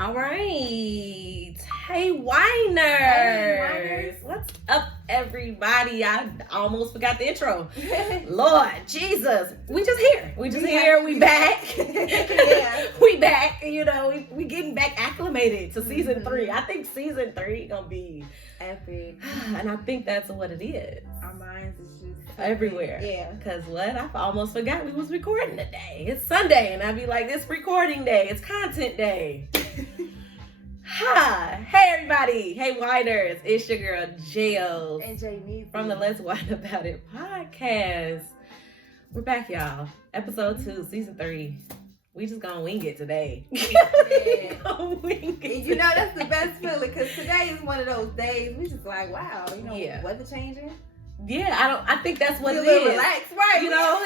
All right. Hey, Winers. What's up, everybody? I almost forgot the intro. Lord Jesus. We just here. We back. Yeah. We back. You know, we getting back acclimated to season 3. I think season 3 gonna be epic. And I think that's what it is. Our minds is just everywhere. Yeah. Because I almost forgot we was recording today. It's Sunday, and I'd be like, it's recording day. It's content day. Hi. Hey, everybody. Hey, Winers. It's your girl, Jails. And Jamie. From the Let's Wine About It podcast. We're back, y'all. Episode 2, season 3. We just gonna wing it today. Yeah. Gonna wing it. And you know, that's the best feeling, because today is one of those days we just like, wow, you know, weather changing. Yeah, I think that's what it is. Relax, right? You know,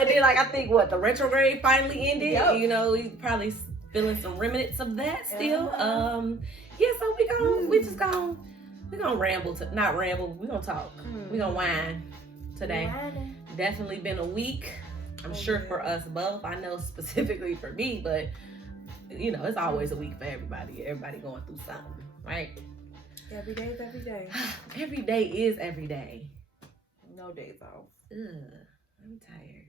and then I think the retrograde finally ended. Yep. You know, we probably feeling some remnants of that still. So we gonna ramble not ramble. We gonna talk. We gonna whine today. Definitely been a week. I'm sure for us both. I know specifically for me, but you know, it's always a week for everybody. Everybody going through something, right? Every day is every day. Every day is every day. No days off. I'm tired.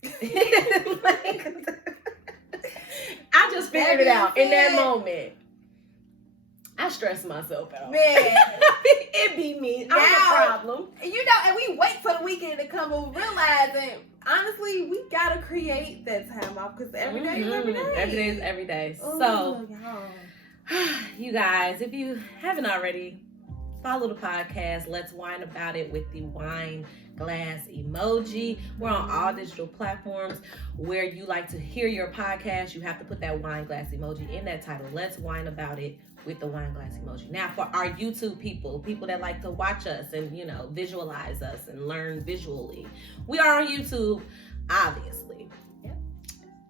I just figured it out in that moment. I stress myself out. Man. It be me. I'm the problem. You know, and we wait for the weekend to come, but we realizing, honestly, we gotta create that time off, because every day is every day. Every day is every day. Ooh, so, y'all. You guys, if you haven't already, follow the podcast, Let's Wine About It, with the wine glass emoji. We're on all digital platforms where you like to hear your podcast. You have to put that wine glass emoji in that title. Let's Wine About It with the wine glass emoji. Now, for our YouTube people that like to watch us and, you know, visualize us and learn visually, we are on YouTube, obviously. Yep.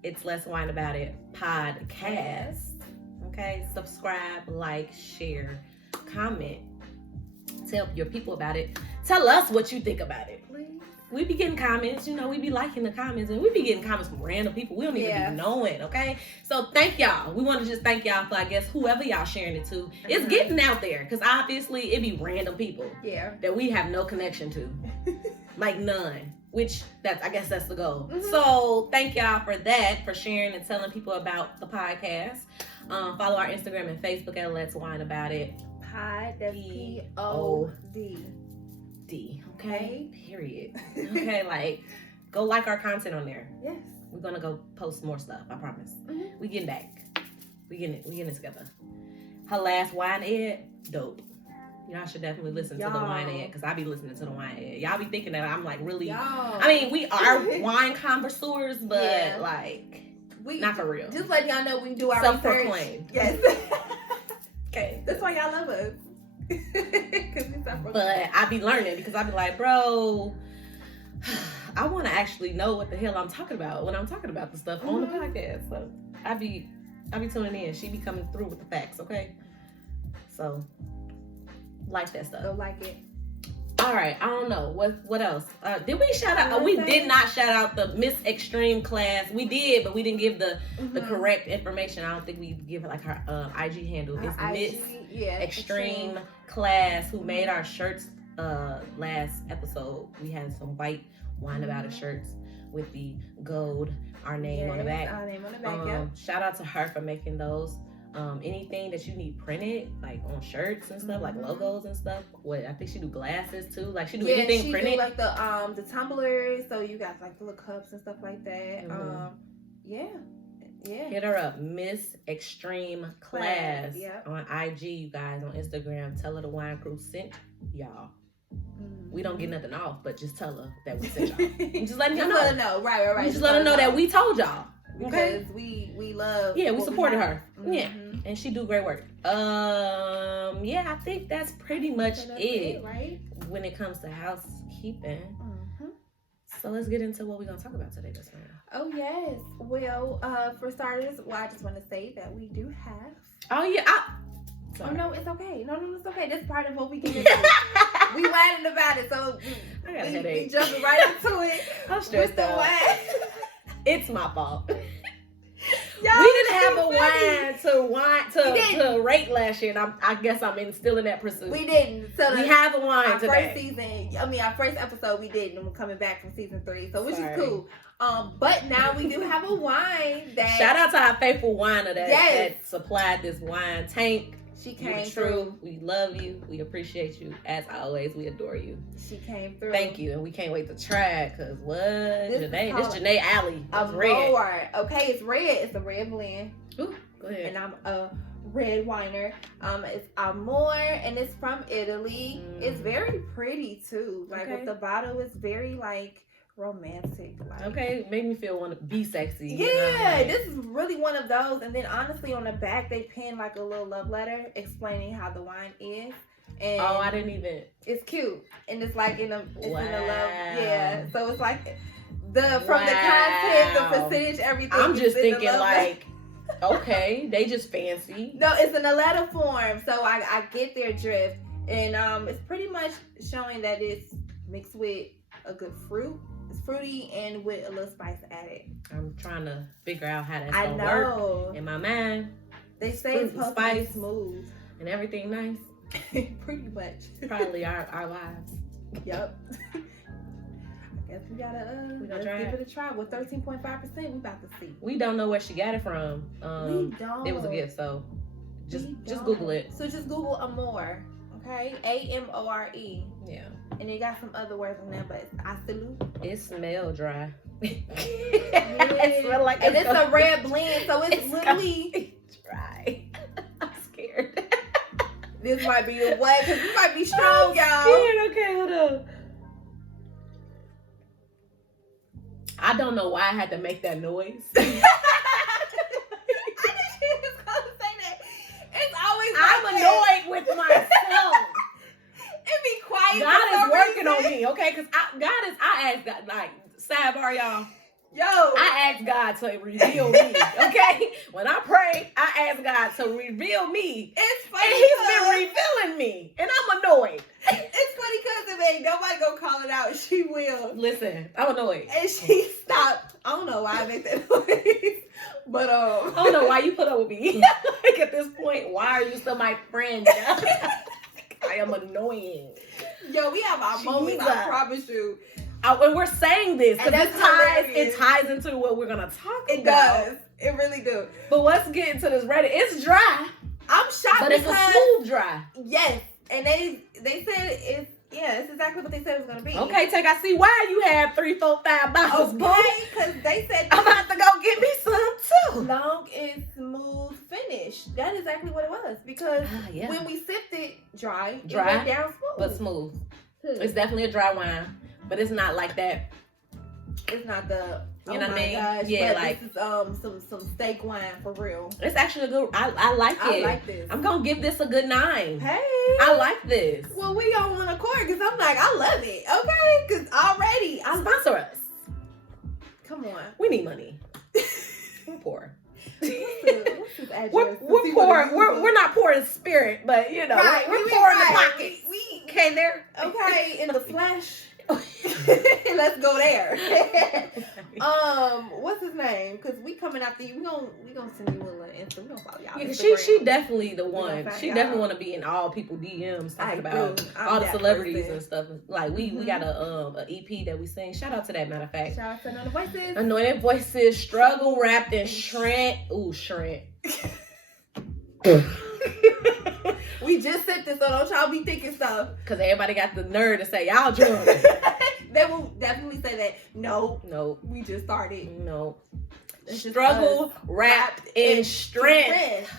It's Let's Wine About It podcast. Okay, subscribe, like, share, comment. Tell your people about it. Tell us what you think about it. Please. We be getting comments, you know, we be liking the comments, and we be getting comments from random people we don't even be knowing, okay? So thank y'all. We want to just thank y'all for, I guess, whoever y'all sharing it to. It's getting out there, because obviously it be random people that we have no connection to. Like none. Which, I guess that's the goal. So thank y'all for that, for sharing and telling people about the podcast. Follow our Instagram and Facebook at Let's Wine About It. Pod, that's P-O-D. Okay? Period. Okay, like, go like our content on there. Yes. We're gonna go post more stuff, I promise. We getting back. We getting it together. Her last wine ed, dope. Y'all should definitely listen to the wine ed, because I be listening to the wine ed. Y'all be thinking that I'm like really, I mean, we are wine connoisseurs, but like, not for real. Just letting y'all know we do our self-proclaimed. Yes. Okay. That's why y'all love us. But I be learning, because I be like, bro, I want to actually know what the hell I'm talking about when I'm talking about the stuff on the podcast. So I be tuning in. She be coming through with the facts, okay? So like that stuff. Go like it. All right, I don't know what else. Did we shout out? We did not shout out the Miss Extreme class. We did, but we didn't give the correct information. I don't think we give like her IG handle. It's Miss Extreme class, who made our shirts last episode. We had some white Wine About It shirts with the gold, our name on the back. Our name on the back. Shout out to her for making those. Anything that you need printed, like on shirts and stuff, like logos and stuff. I think she do glasses too. Like she do anything printed. Do like the tumblers, so you got like the little cups and stuff like that. Yeah. Hit her up, Miss Extreme Class on IG, you guys, on Instagram. Tell her the Wine Crew sent y'all. We don't get nothing off, but just tell her that we sent y'all. Just letting her know. Let her know, right. Just let her know that we told y'all. Because we love. Yeah, we supported her. Yeah, and she do great work. I think that's pretty much it, right? When it comes to housekeeping. So let's get into what we're gonna talk about today, best friend. Oh yes. Well, for starters, I just want to say that we do have. Oh yeah. Oh no, it's okay. No, it's okay. That's part of what we get into. We whining about it, so I got a headache. We jumping right into it. I'm stressed out. It's my fault. Yo, we didn't have a funny. wine to rate last year, and I guess I'm still in that pursuit. We didn't. So we have a wine our today. Our first episode we did, and we're coming back from season 3, so which is cool. But now we do have a wine that. Shout out to our faithful winer that supplied this wine. Tank. She came through. We love you. We appreciate you. As always, we adore you. She came through. Thank you. And we can't wait to try it, because this Janae Alley. It's red. Okay, it's red. It's a red blend. Ooh, go ahead. And I'm a red winer. It's Amor, and it's from Italy. It's very pretty too. Like with the bottle, it's very like romantic. Like, okay, made me feel want to be sexy. Yeah, this is really one of those. And then honestly, on the back they pinned like a little love letter explaining how the wine is. And I didn't even. It's cute, and it's like in a love. Yeah, so it's like from the content, the percentage, everything. I'm just thinking like, okay, they just fancy. No, it's in a letter form, so I get their drift, and it's pretty much showing that it's mixed with a good fruit. It's fruity and with a little spice added. I'm trying to figure out how that's gonna work in my mind. They say it's supposed to be smooth and everything nice. Pretty much. Probably our lives. Yep. I guess we gotta let's give it a try. With 13.5%, we about to see. We don't know where she got it from. We don't. It was a gift, so just Google it. So just Google Amore, okay? Amore. Yeah. And it got some other words in there, but I salute. It smells dry. It smell like and it's a red blend, so it's literally dry. I'm scared. This might be a what? Because we might be strong, y'all. Scared. Okay, hold on. I don't know why I had to make that noise. I knew she was gonna say that. It's always I'm annoyed with myself. It be quiet. God is working on me, okay? Because I asked God, like, sidebar, y'all. Yo, I asked God to reveal me, okay? When I pray, I ask God to reveal me. It's funny. And he's been revealing me. And I'm annoyed. It's funny because if ain't nobody gonna call it out, she will. Listen, I'm annoyed. And she stopped. I don't know why I made that noise. But I don't know why you put up with me. Like at this point, why are you still my friend? I am annoying. Yo, we have our moments, I promise you. And we're saying this because it ties into what we're gonna talk about. It does. It really do. But let's get into this Reddit. It's dry. I'm shocked, but it's a smooth dry. Yes, and they said it's exactly what they said it was gonna be. Okay, I see why you have 3, 4, 5 bottles. Okay, because they said I'm about to go get me some too. Long and smooth finish. That's exactly what it was. Because when we sipped it dry, it went down smooth. But smooth. It's definitely a dry wine. But it's not like that. It's not the you know what I mean? Gosh, yeah, like this is some steak wine for real. It's actually a good. I like it. I like this. I'm gonna give this a good 9. Hey, I like this. Well, we on one accord because I'm like I love it. Okay, because already sponsor us. Come on, we need money. We're poor. What's his address? We're poor. We're not poor in spirit, but you know, we're poor in the pockets. We okay there. Okay, in the flesh. Let's go there. What's his name? Because we coming after you. We gonna send you a little Insta. We gonna follow y'all. Yeah, she definitely the one. She definitely want to be in all people DMs talking about all the celebrities and stuff. Like we got a EP that we sing. Shout out to that, matter of fact. Shout out to Anointed Voices. Anointed Voices, struggle wrapped in shrimp. Ooh, shrimp. We just said this, so don't y'all be thinking stuff. Because everybody got the nerve to say y'all drunk. They will definitely say that. No. We just started. No. Struggle wrapped in strength.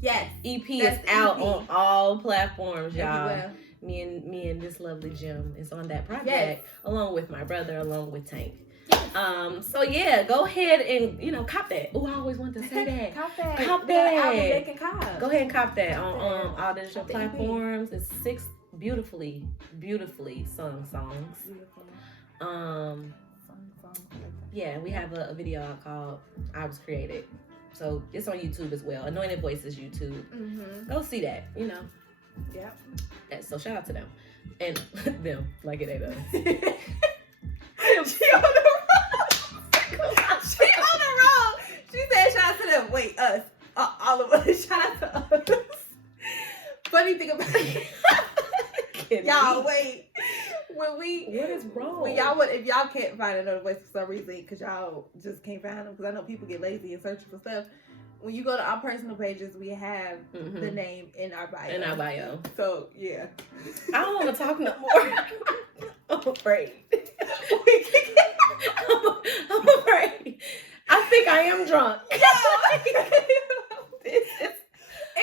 Yes. EP is out on all platforms, y'all. Everywhere. Me and this lovely Jim is on that project, along with my brother, along with Tank. So yeah, go ahead and cop that. Oh, I always wanted to say that. Cop that. Cop that. Cop. Go ahead and cop that on all digital platforms. It's 6 beautifully sung songs. Yeah, we have a video called "I Was Created," so it's on YouTube as well. Anointed Voices YouTube. Go see that. Yeah. So shout out to them and them like it ain't us. She on the road. She said shout out to them. Wait, us. All of us. Shout out to us. Funny thing about it. Y'all, wait. What is wrong? If y'all can't find another voice for some reason, because y'all just can't find them, because I know people get lazy and searching for stuff. When you go to our personal pages, we have the name in our bio. So, yeah. I don't want to talk no more. I'm afraid. I'm afraid. I think I am drunk.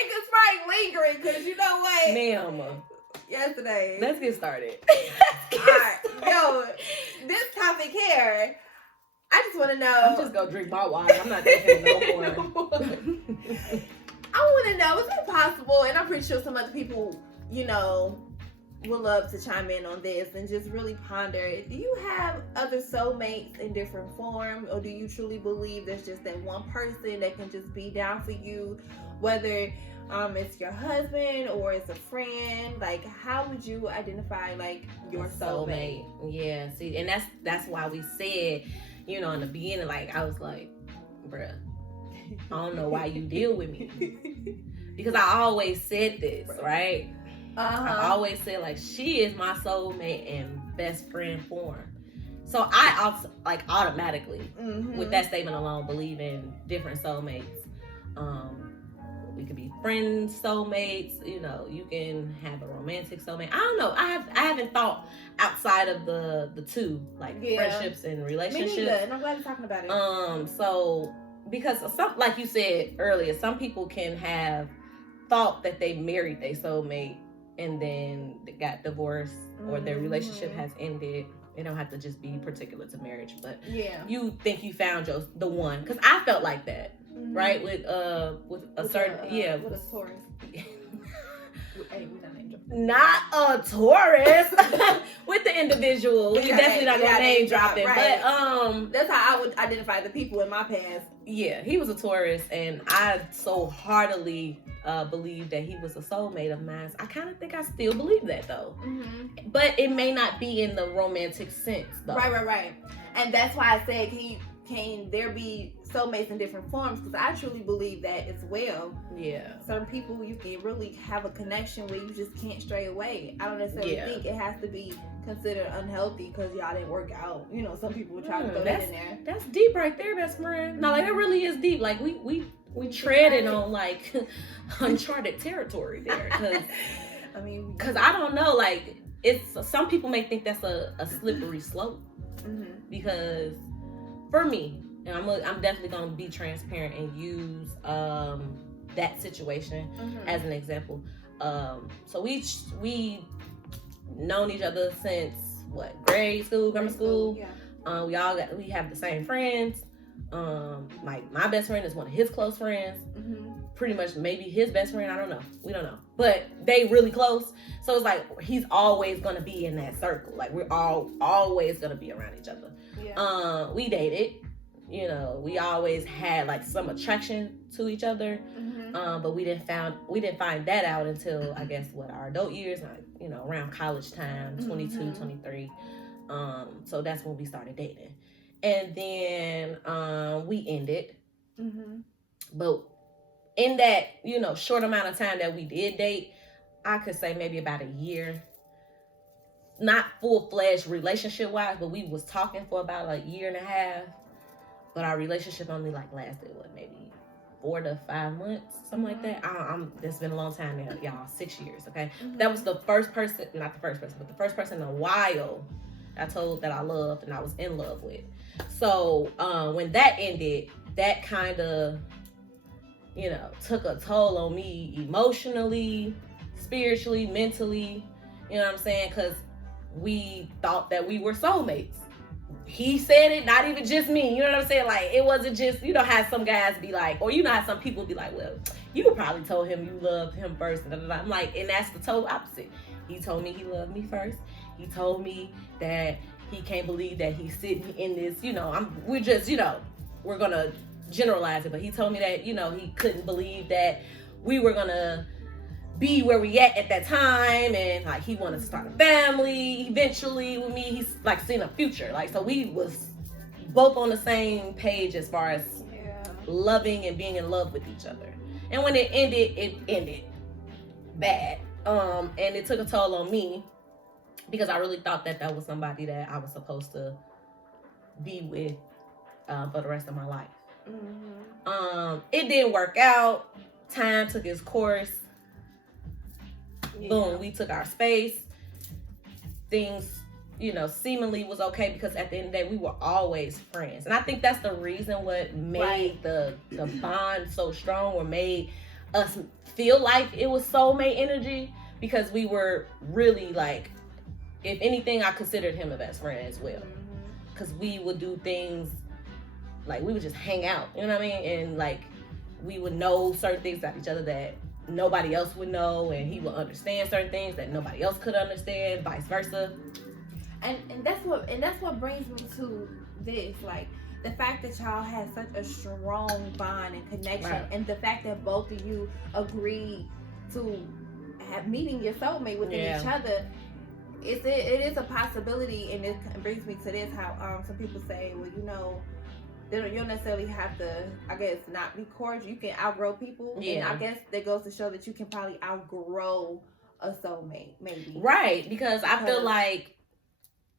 It's probably lingering, because you know what? Ma'am. Yesterday. Let's get started. Alright. Yo, this topic here, I just want to know. I'm just going to drink my water. I'm not drinking no more. I want to know, is it possible, and I'm pretty sure some other people, would love to chime in on this and just really ponder, do you have other soulmates in different forms, or do you truly believe there's just that one person that can just be down for you, whether it's your husband or it's a friend? Like, how would you identify your soulmate? Yeah, see, and that's why we said, in the beginning, I was like, bruh, I don't know why you deal with me, because I always said this, right? I always said she is my soulmate in best friend form. So I also automatically with that statement alone believe in different soulmates. We could be friends, soulmates. You can have a romantic soulmate. I don't know. I haven't thought outside of the two, friendships and relationships. Me neither, and I'm glad you're talking about it. So because some, like you said earlier, some people can have thought that they married their soulmate and then they got divorced or their relationship has ended. It don't have to just be particular to marriage, but you think you found the one. Because I felt like that. Right, with a Taurus. Not a Taurus. With the individual, we definitely not gonna name drop it, right. But that's how I would identify the people in my past. Yeah, he was a Taurus, and I so heartily believed that he was a soulmate of mine. I kind of think I still believe that though, but it may not be in the romantic sense though. Right, and that's why I said can there be soulmates in different forms, because I truly believe that as well. Yeah, certain people you can really have a connection where you just can't stray away. I don't necessarily think it has to be considered unhealthy because y'all didn't work out. Some people would try to throw that in there. That's deep right there, best friend. No, that really is deep. We treaded on uncharted territory there, because because I don't know, it's some people may think that's a slippery slope, because for me, and I'm definitely gonna be transparent and use that situation as an example. So we known each other since grade school, grammar school. Yeah. We have the same friends. My best friend is one of his close friends. Pretty much maybe his best friend. I don't know. We don't know. But they really close. So it's he's always gonna be in that circle. We're all always gonna be around each other. Yeah. We dated. We always had some attraction to each other. But we didn't find that out until I guess our adult years, around college time, 22, 23. So that's when we started dating. And then we ended. But in that, short amount of time that we did date, I could say maybe about a year. Not full-fledged relationship-wise, but we was talking for about a year and a half. But our relationship only lasted, maybe 4 to 5 months, something like that. It's been a long time now, y'all, 6 years, okay? That was the first person, not the first person, but the first person in a while I told that I loved and I was in love with. So when that ended, that kind of, took a toll on me emotionally, spiritually, mentally, you know what I'm saying? Because we thought that we were soulmates. He said it, not even just me. You know what I'm saying? It wasn't just, how some guys be or how some people be well, you probably told him you loved him first. And I'm and that's the total opposite. He told me he loved me first. He told me that he can't believe that he's sitting in this, we're just, we're going to generalize it. But he told me that, he couldn't believe that we were going to be where we at that time, and he wanted to start a family eventually with me. He's seeing a future, so we was both on the same page as far as loving and being in love with each other. And when it ended bad. And it took a toll on me because I really thought that was somebody that I was supposed to be with for the rest of my life. It didn't work out. Time took its course. Boom, we took our space. Things, seemingly was okay because at the end of the day, we were always friends. And I think that's the reason what made the bond so strong, or made us feel like it was soulmate energy, because we were really like, if anything, I considered him a best friend as well. Because we would do things, like we would just hang out, you know what I mean? And like, we would know certain things about each other that nobody else would know, and he would understand certain things that nobody else could understand, vice versa. And that's what brings me to this, like the fact that y'all had such a strong bond and connection, right. And the fact that both of you agreed to have meeting your soulmate within each other. It is a possibility, and it brings me to this: how some people say, well, you don't necessarily have to, I guess, not be cordial. You can outgrow people, and I guess that goes to show that you can probably outgrow a soulmate, maybe. Right, because I feel like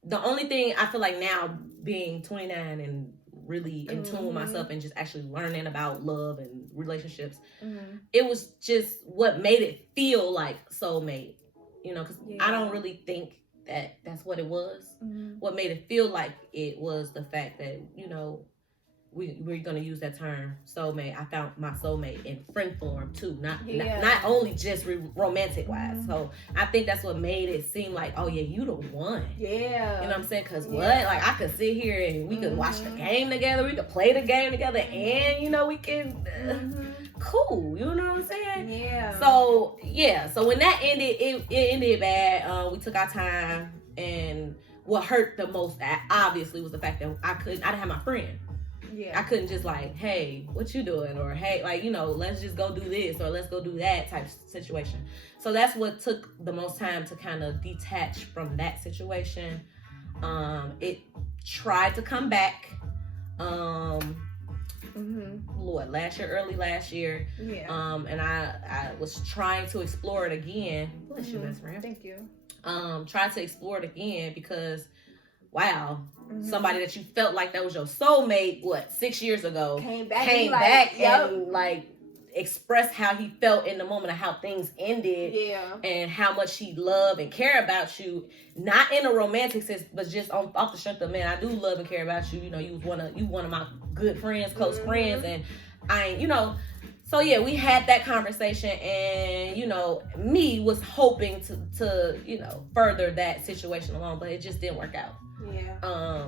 the only thing I feel like now, being 29 and really in tune with myself and just actually learning about love and relationships, it was just what made it feel like soulmate. Because I don't really think that that's what it was. What made it feel like it was the fact that, we're going to use that term, soulmate. I found my soulmate in friend form too, not only just romantic wise. So I think that's what made it seem like, oh yeah, you the one. Yeah. You know what I'm saying? Because like I could sit here and we could watch the game together, we could play the game together, and we can cool. You know what I'm saying? Yeah. So when that ended, it ended bad. We took our time, and what hurt the most, obviously, was the fact that I didn't have my friend. Yeah. I couldn't just like, hey, what you doing? Or hey, like, let's just go do this or let's go do that type situation. So that's what took the most time to kind of detach from that situation. It tried to come back. Early last year. Yeah. And I was trying to explore it again. Bless you, best friend. Thank you. Tried to explore it again because, wow, somebody that you felt like that was your soulmate, 6 years ago, came back and like expressed how he felt in the moment of how things ended, and how much he loved and cared about you, not in a romantic sense, but just off the strength of, man, I do love and care about you. You was one of my good friends, close friends, and so yeah, we had that conversation, and me was hoping to further that situation along, but it just didn't work out. Yeah.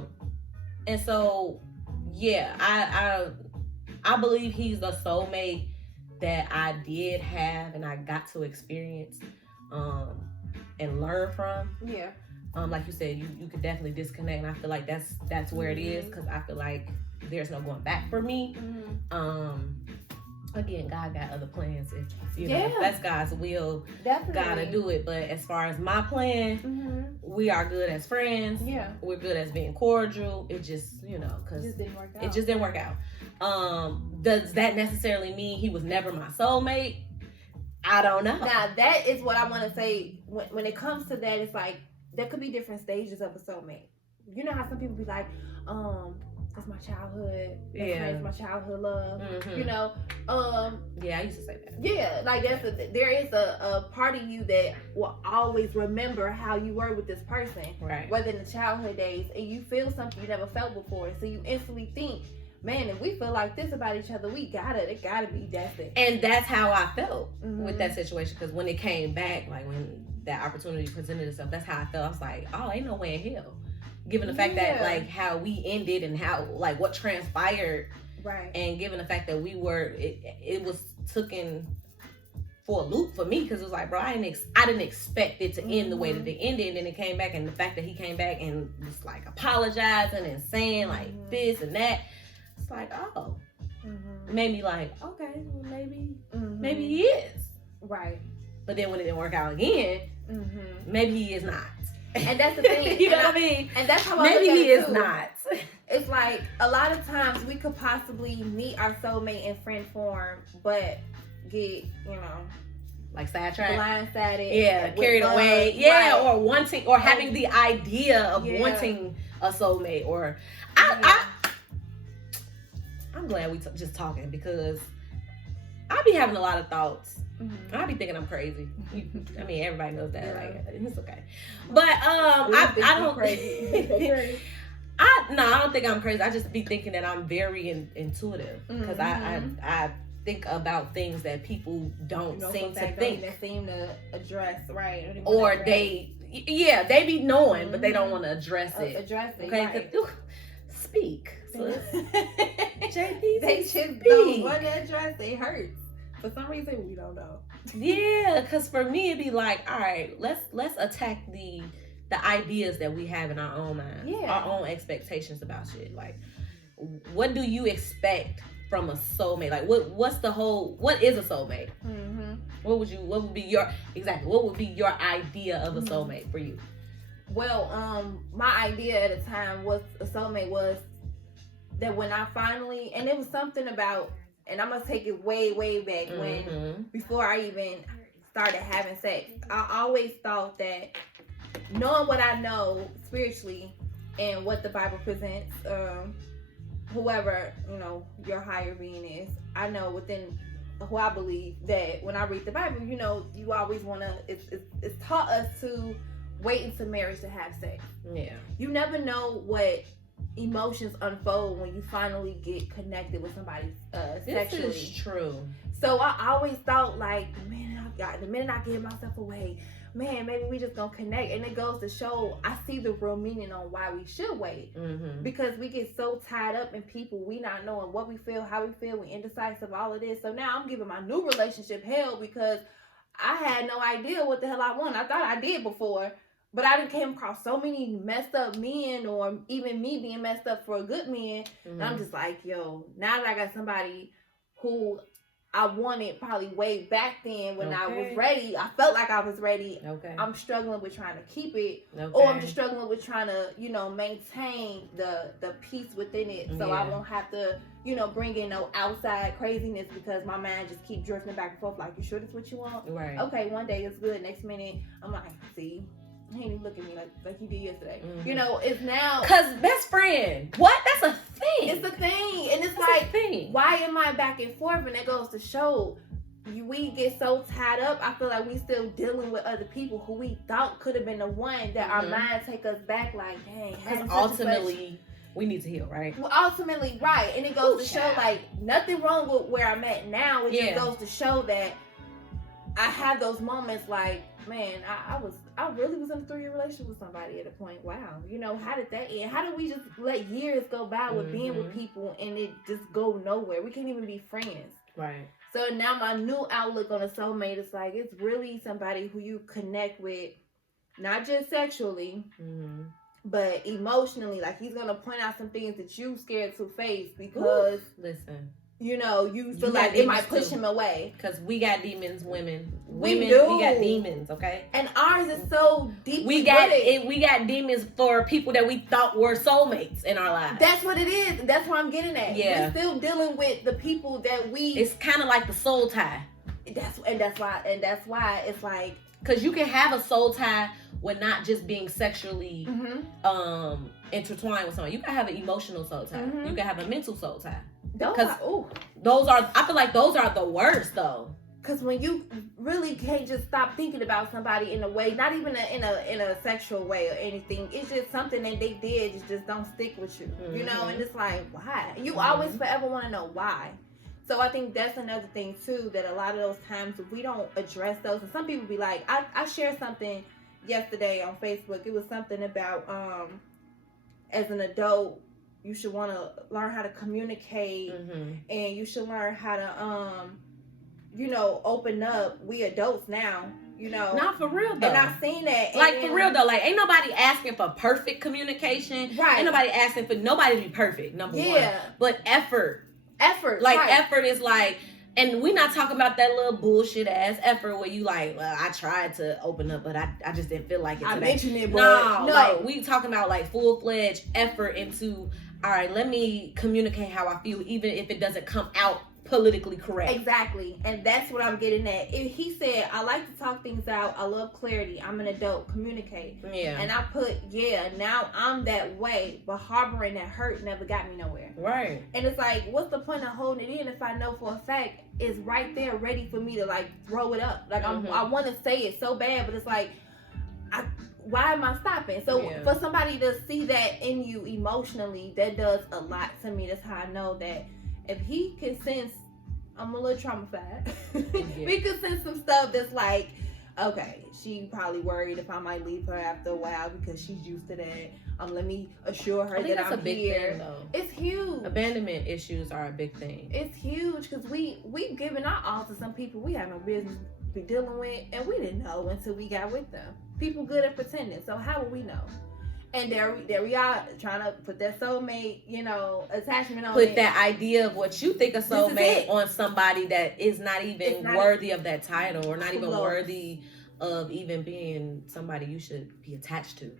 And so yeah, I believe he's the soulmate that I did have and I got to experience and learn from. Yeah. Like you said, you could definitely disconnect, and I feel like that's where it is, because I feel like there's no going back for me. Again, God got other plans. If that's God's will, gotta do it. But as far as my plan, we are good as friends. Yeah, we're good as being cordial. It just, because it just didn't work out. Does that necessarily mean he was never my soulmate? I don't know. Now, that is what I want to say. When it comes to that, it's like there could be different stages of a soulmate. You know how some people be like, that's my childhood. That's my childhood love. Yeah, I used to say that. Yeah, like there is a part of you that will always remember how you were with this person, right? Whether in the childhood days, and you feel something you never felt before, so you instantly think, man, if we feel like this about each other, it gotta be destined. And that's how I felt with that situation, because when it came back, like when that opportunity presented itself, that's how I felt. I was like, oh, ain't no way in hell. Given the fact that like how we ended and how like what transpired, right? And given the fact that we were, it was taken for a loop for me, because it was like, bro, I didn't expect it to end the way that it ended, and then it came back, and the fact that he came back and was like apologizing and saying like this and that, it's like, oh, made me like, okay, well, maybe he is, right? But then when it didn't work out again, maybe he is not. And that's the thing. You know what I mean? And that's how I maybe look at he it is too. not. it's like a lot of times we could possibly meet our soulmate in friend form, but get, like sidetracked, blindsided, carried away, right. or wanting, or having the idea of wanting a soulmate, or I'm glad we just talking, because I be having a lot of thoughts. I be thinking I'm crazy. I mean, everybody knows that. Like, it's okay. But I don't. Crazy. I don't think I'm crazy. I just be thinking that I'm very intuitive, because I think about things that people don't seem to think. They seem to address, right? Or they be knowing, but they don't want to address it. Okay, right. Speak. So, JP, they just don't want to address it. It hurts. For some reason, we don't know. Yeah, because for me, it'd be like, all right, let's attack the ideas that we have in our own mind, our own expectations about shit. Like, what do you expect from a soulmate? Like, what is a soulmate? What would be your idea of a soulmate for you? Well, my idea at the time was a soulmate was that when I finally, and it was something about, and I'm gonna take it way, way back when, before I even started having sex, I always thought that knowing what I know spiritually and what the Bible presents, whoever, your higher being is, I know within who I believe that when I read the Bible, you always want to, it's taught us to wait until marriage to have sex. Yeah. You never know what emotions unfold when you finally get connected with somebody sexually. This is true. So I always thought, like, the minute I give myself away, man, maybe we just gonna connect. And it goes to show, I see the real meaning on why we should wait. Because we get so tied up in people, we not knowing what we feel, how we feel, we indecisive, all of this. So now I'm giving my new relationship hell because I had no idea what the hell I wanted. I thought I did before, but I done came across so many messed up men, or even me being messed up for a good man. And I'm just like, yo, now that I got somebody who I wanted probably way back then when I was ready, I felt like I was ready. I'm struggling with trying to keep it, or I'm just struggling with trying to, maintain the peace within it, so I won't have to, bring in no outside craziness, because my mind just keep drifting back and forth. Like, you sure that's what you want? Right. Okay, one day it's good, next minute I'm like, see, he ain't even look at me like he did yesterday. It's now. Cause best friend. What? That's a thing. It's a thing. And it's like, why am I back and forth? And it goes to show, we get so tied up. I feel like we still dealing with other people who we thought could have been the one that our mind take us back, like, dang. Because ultimately, we need to heal, right? Well, ultimately, right. And it goes to show, like, nothing wrong with where I'm at now. It just goes to show that I have those moments like, man, I really was in a 3-year relationship with somebody at a point. Wow. How did that end? How did we just let years go by with being with people and it just go nowhere? We can't even be friends. Right. So now my new outlook on a soulmate is like, it's really somebody who you connect with, not just sexually, but emotionally. Like, he's going to point out some things that you scared to face because... Listen. You feel like it might push him away. Because we got demons, women. We do. We got demons, okay? And ours is so deep. We got demons for people that we thought were soulmates in our lives. That's what it is. That's what I'm getting at. Yeah. We're still dealing with the people that we... It's kind of like the soul tie. That's why it's like... Because you can have a soul tie with not just being sexually intertwined with someone. You can have an emotional soul tie. You can have a mental soul tie. I feel like those are the worst, though. Because when you really can't just stop thinking about somebody in a way, not even in a sexual way or anything, it's just something that they did just don't stick with you, and it's like, why? You always forever want to know why. So I think that's another thing too, that a lot of those times we don't address those, and some people be like, I shared something yesterday on Facebook. It was something about as an adult, you should want to learn how to communicate, and you should learn how to, open up. We adults now, Not for real, though. And I've seen that. Like, for real, though. Like, ain't nobody asking for perfect communication. Right. Ain't nobody asking for nobody to be perfect, number one. But effort. Like, effort is like... And we not talking about that little bullshit ass effort where you like, well, I tried to open up, but I just didn't feel like it today. I mentioned it, but no. Like, we talking about like full-fledged effort into all right, let me communicate how I feel, even if it doesn't come out politically correct. Exactly. And that's what I'm getting at. He said, I like to talk things out. I love clarity. I'm an adult. Communicate. Yeah. And I put, now I'm that way, but harboring that hurt never got me nowhere. Right. And it's like, what's the point of holding it in if I know for a fact it's right there ready for me to like throw it up? Like I want to say it so bad, but it's like, why am I stopping? So for somebody to see that in you emotionally, that does a lot to me. That's how I know that if he can sense, I'm a little traumatized. We could sense some stuff that's like, okay, she probably worried if I might leave her after a while because she's used to that. Let me assure her that I'm here. Thing, it's huge. Abandonment issues are a big thing. It's huge because we've given our all to some people we have no business be dealing with, and we didn't know until we got with them. People good at pretending, so how would we know? And there we are trying to put that soulmate, attachment on. Put that idea of what you think a soulmate on somebody that is not even worthy of that title, or not even worthy of even being somebody you should be attached to.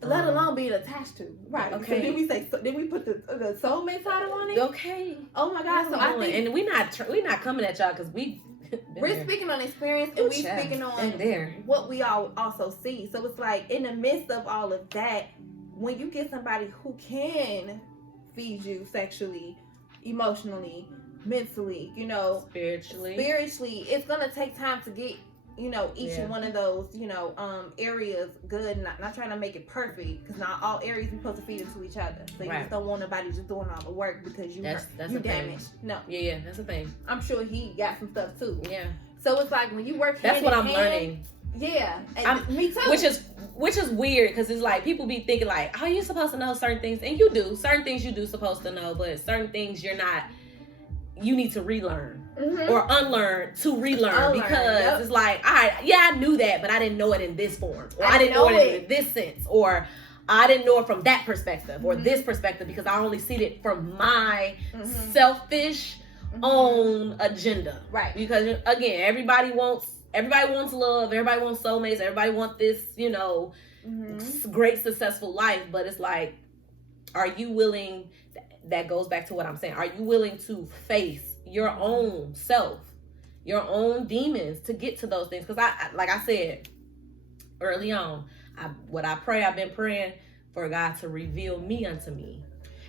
Let alone being attached to. Right. Okay. So did we put the soulmate title on it? Okay. Oh my God. So I think, and we're not coming at y'all because we're speaking on experience, and we're speaking on what we all also see. So it's like, in the midst of all of that, when you get somebody who can feed you sexually, emotionally, mentally, spiritually, it's gonna take time to get each one of those areas good. Not trying to make it perfect, because not all areas are supposed to feed into each other. So you just don't want nobody just doing all the work because you damaged. No. Yeah, that's the thing. I'm sure he got some stuff too. Yeah. So it's like when you work. That's what I'm learning. Yeah, me too. Which is weird, because it's like people be thinking like, oh, you're supposed to know certain things, and you do. Certain things you do supposed to know, but certain things you're not. You need to relearn or unlearn to relearn, because it's like, all right, I knew that, but I didn't know it in this form, or I didn't know it in this sense, or I didn't know it from that perspective or this perspective, because I only see it from my selfish own agenda. Right. Because again, everybody wants love, everybody wants soulmates, everybody wants this, great successful life, but it's like, are you willing? That goes back to what I'm saying. Are you willing to face your own self, your own demons, to get to those things? Because I like I said early on, I've been praying for God to reveal me unto me.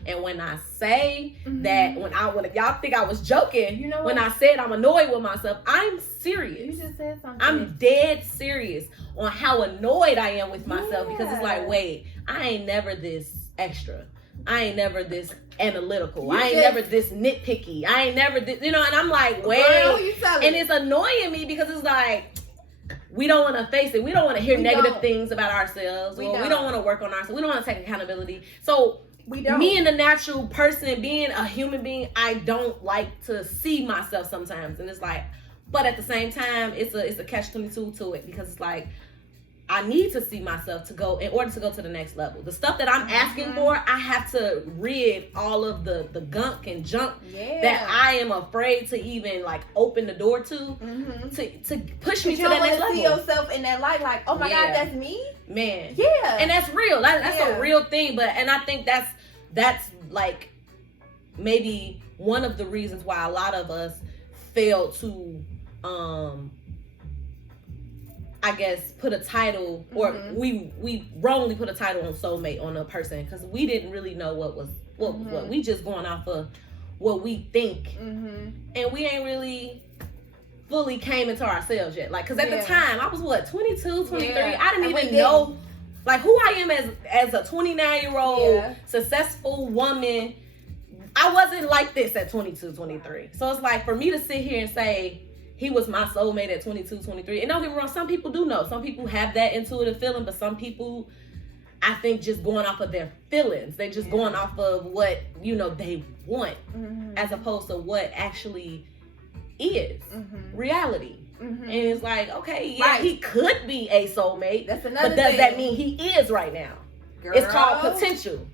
And when I say that, when y'all think I was joking, when I said I'm annoyed with myself, I'm serious. You just said something. I'm dead serious on how annoyed I am with myself, because it's like, wait, I ain't never this extra. I ain't never this analytical. I ain't never this nitpicky. I ain't never this, and I'm like, wait. And it's annoying me, because it's like, we don't want to face it. We don't want to hear negative things about ourselves. We don't want to work on ourselves. We don't want to take accountability. So me and the natural person, being a human being, I don't like to see myself sometimes. And it's like, but at the same time, it's a catch-22 to it, because it's like, I need to see myself to go, in order to go to the next level. The stuff that I'm asking for, I have to rid all of the gunk and junk that I am afraid to even like open the door to push me to that next level. You see yourself in that light, like, oh my God, that's me, man. Yeah, and that's real. That's a real thing. And I think that's like maybe one of the reasons why a lot of us fail to I guess put a title, or we wrongly put a title on soulmate on a person, because we didn't really know what we just going off of what we think, and we ain't really fully came into ourselves yet. Like, because at the time I was 22, 23. I didn't even know like who I am as a 29-year-old successful woman. I wasn't like this at 22, 23. So it's like, for me to sit here and say he was my soulmate at 22, 23. And don't get me wrong, some people do know. Some people have that intuitive feeling, but some people, I think, just going off of their feelings. They just going off of what, they want, as opposed to what actually is reality. And it's like, okay, he could be a soulmate. That's another thing. But does that mean he is right now? Girl. It's called potential.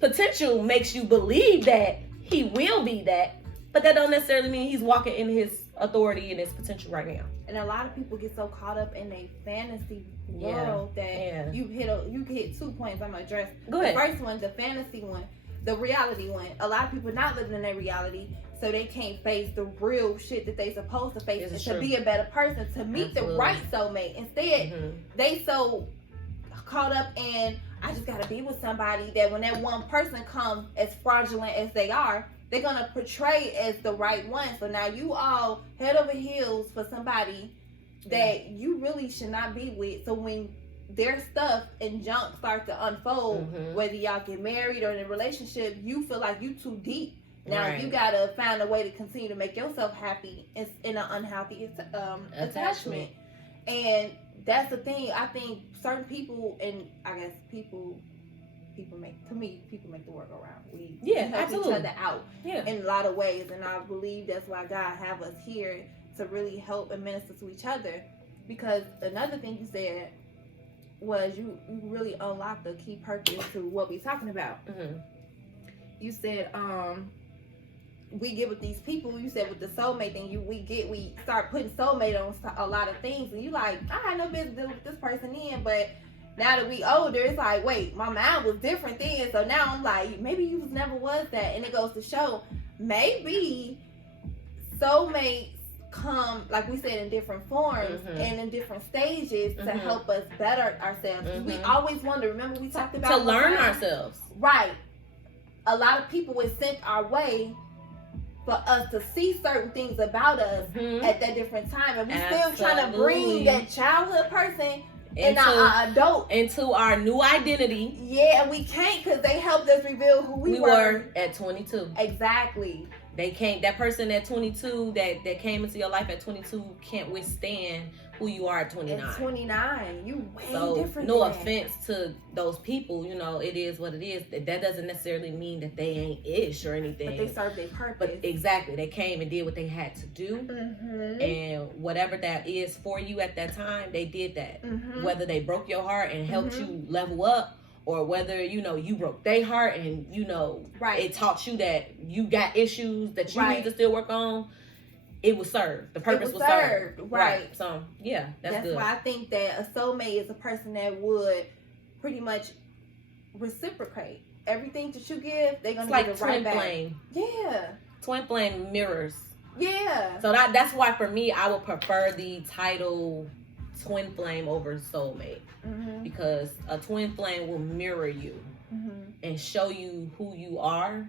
Potential makes you believe that he will be that, but that don't necessarily mean he's walking in his authority and his potential right now. And a lot of people get so caught up in a fantasy world that you hit 2 points I'm gonna address. Go ahead. The first one, the fantasy one. the reality one. A lot of people not living in their reality, so they can't face the real shit that they supposed to face to be a better person, to meet the right soulmate. Instead, they so caught up in, I just gotta be with somebody, that when that one person comes as fraudulent as they are, they're gonna portray as the right one. So now you all head over heels for somebody that you really should not be with. So when their stuff and junk start to unfold, whether y'all get married or in a relationship, you feel like you too deep. Now you gotta find a way to continue to make yourself happy in an unhealthy attachment. And that's the thing. I think certain people, and I guess people make the world go round. We help each other out in a lot of ways, and I believe that's why God have us here, to really help and minister to each other. Because another thing you said was you really unlocked the key purpose to what we're talking about. You said we get with these people. You said with the soulmate thing, we start putting soulmate on a lot of things, and you like, I had no business dealing with this person in, but now that we older, it's like, wait, my mind was different then, so now I'm like, maybe you never was that. And it goes to show, maybe soulmates come, like we said, in different forms and in different stages to help us better ourselves. We always wonder, remember we talked about to learn ourselves, right? A lot of people were sent our way for us to see certain things about us at that different time, and we still trying to bring that childhood person into our adult, into our new identity. Yeah, and we can't, because they helped us reveal who we were at 22. Exactly. They can't. That person at 22 that came into your life at 22 can't withstand who you are at 29. At 29, you way different. No offense to those people, it is what it is. That doesn't necessarily mean that they ain't ish or anything. But they serve their purpose. But exactly, they came and did what they had to do, and whatever that is for you at that time, they did that. Whether they broke your heart and helped you level up, or whether, you broke their heart and, it taught you that you got issues that you need to still work on. It was served. The purpose was served. Right. So, yeah, that's good. That's why I think that a soulmate is a person that would pretty much reciprocate. Everything that you give, they're going to give it right back. Flame. Yeah. Twin flame mirrors. Yeah. So that's why, for me, I would prefer the title twin flame over soulmate. Because a twin flame will mirror you and show you who you are,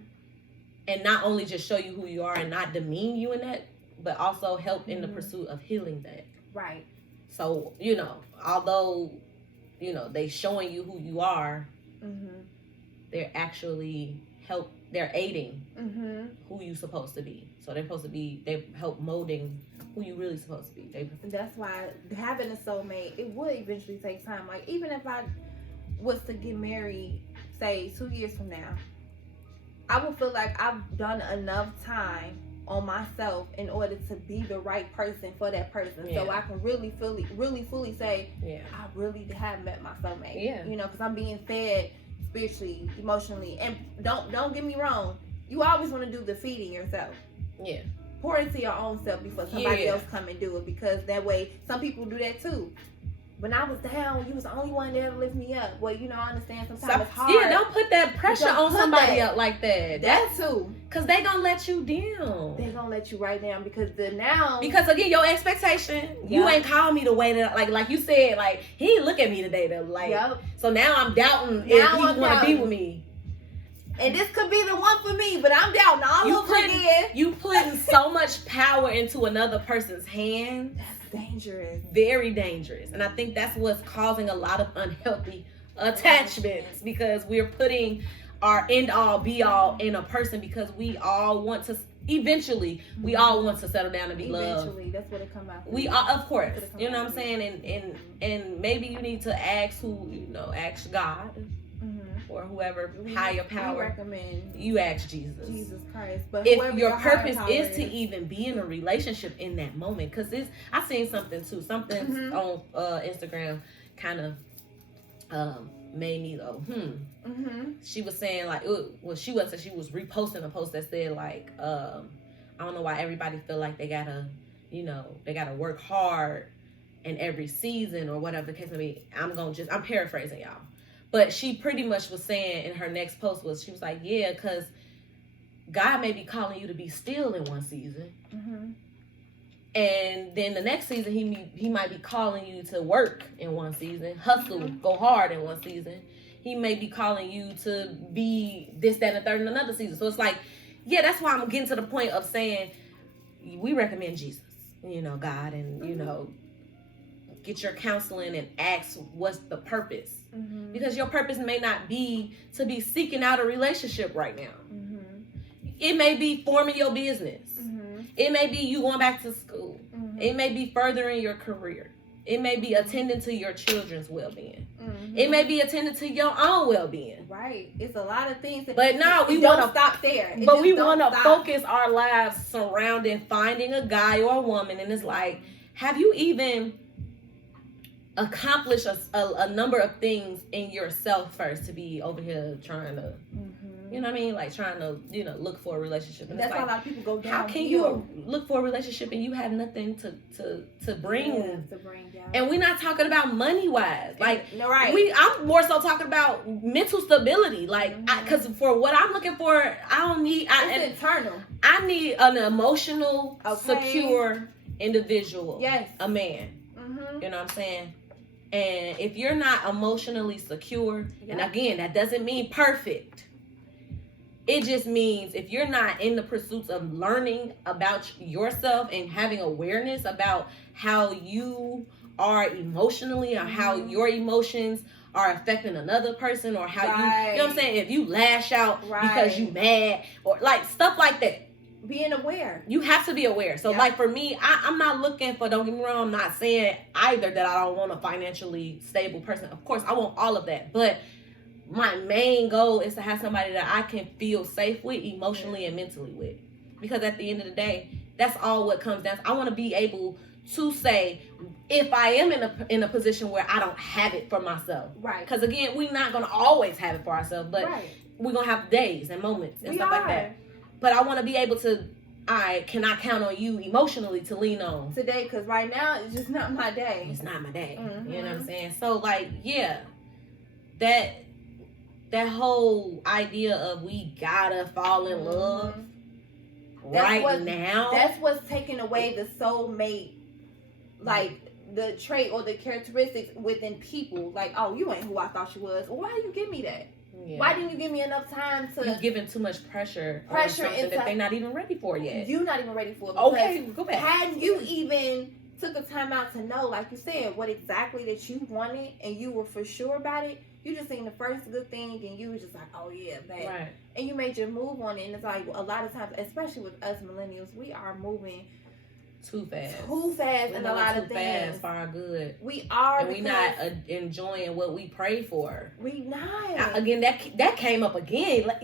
and not only just show you who you are and not demean you in that, but also help in the pursuit of healing that. Right. So, although, they showing you who you are, they're actually they're aiding who you supposed to be. So they help molding who you really supposed to be. That's why having a soulmate, it would eventually take time. Like, even if I was to get married, say 2 years from now, I would feel like I've done enough time on myself in order to be the right person for that person. So I can really fully say, I really have met my soulmate. Because I'm being fed spiritually, emotionally. And don't get me wrong, you always want to do the feeding yourself. Pour into your own self before somebody else come and do it, because that way, some people do that too. When I was down, you was the only one there to lift me up. Well, I understand sometimes it's hard. Yeah, don't put that pressure on somebody up like that. That too. Because they gonna let you down. They gonna let you right down, because Because again, your expectation, you ain't call me the way that, like you said, like, he didn't look at me today, though. Like, so now I'm doubting if he want to be with me. And this could be the one for me, but I'm doubting all over again. You putting so much power into another person's hands. That's dangerous. Very dangerous. And I think that's what's causing a lot of unhealthy attachments, because we're putting our end all be all in a person, because we all want to we all want to settle down and be loved. Eventually, that's what it comes out. We are, of course. You know what I'm saying? And maybe you need to ask ask God. Or whoever higher power. We recommend you ask Jesus Christ. But if your purpose is to even be in a relationship in that moment, because I seen something too. Something on Instagram kind of made me go, She was saying, like, she was reposting a post that said, like, I don't know why everybody feel like they gotta work hard in every season or whatever the case may be. I'm paraphrasing, y'all. But she pretty much was saying in her next post she was like, yeah, because God may be calling you to be still in one season. Mm-hmm. And then the next season, he might be calling you to work in one season, hustle, mm-hmm. go hard in one season. He may be calling you to be this, that, and the third in another season. So it's like, yeah, that's why I'm getting to the point of saying we recommend Jesus, God, and, get your counseling and ask what's the purpose. Mm-hmm. Because your purpose may not be to be seeking out a relationship right now. Mm-hmm. It may be forming your business. Mm-hmm. It may be you going back to school. Mm-hmm. It may be furthering your career. It may be attending to your children's well-being. Mm-hmm. It may be attending to your own well-being. Right. It's a lot of things. But now we want to stop there. But we want to focus our lives surrounding finding a guy or a woman. And it's like, have you even accomplished a number of things in yourself first to be over here trying to, you know what I mean? Like trying to, look for a relationship. And that's why a lot of people go down. How can you look for a relationship and you have nothing to bring? Yeah, and we're not talking about money wise. Like, no, right. I'm more so talking about mental stability. Like, because for what I'm looking for, I don't need. It's internal. I need an emotional, secure individual. Yes. A man. Mm-hmm. You know what I'm saying? And if you're not emotionally secure, and again, that doesn't mean perfect. It just means if you're not in the pursuits of learning about yourself and having awareness about how you are emotionally or how your emotions are affecting another person or how you know what I'm saying? If you lash out because you mad or like stuff like that. Being aware. You have to be aware. So like for me, I'm not looking for, don't get me wrong, I'm not saying either that I don't want a financially stable person. Of course, I want all of that. But my main goal is to have somebody that I can feel safe with emotionally and mentally with. Because at the end of the day, that's all what comes down to. I want to be able to say if I am in a position where I don't have it for myself. Right. Because again, we're not going to always have it for ourselves. But we're going to have days and moments and stuff like that. But I want to be able to, can I count on you emotionally to lean on? Today, because right now, it's just not my day. It's not my day. Mm-hmm. You know what I'm saying? So, like, yeah, that whole idea of we gotta fall in love now. That's what's taking away the soulmate, like, the trait or the characteristics within people. Like, oh, you ain't who I thought you was. Well, why did you give me that? Yeah. Why didn't you give me enough time to... You're giving too much pressure on something that they're not even ready for yet. You're not even ready for it. Okay, go back. Had you even took the time out to know, like you said, what exactly that you wanted and you were for sure about it, you just seen the first good thing and you was just like, oh yeah, babe. Right. And you made your move on it. And it's like a lot of times, especially with us millennials, we are moving too fast and a lot of things fast for our good. We are, and we not enjoying what we pray for. We not. Again, that came up again. Like,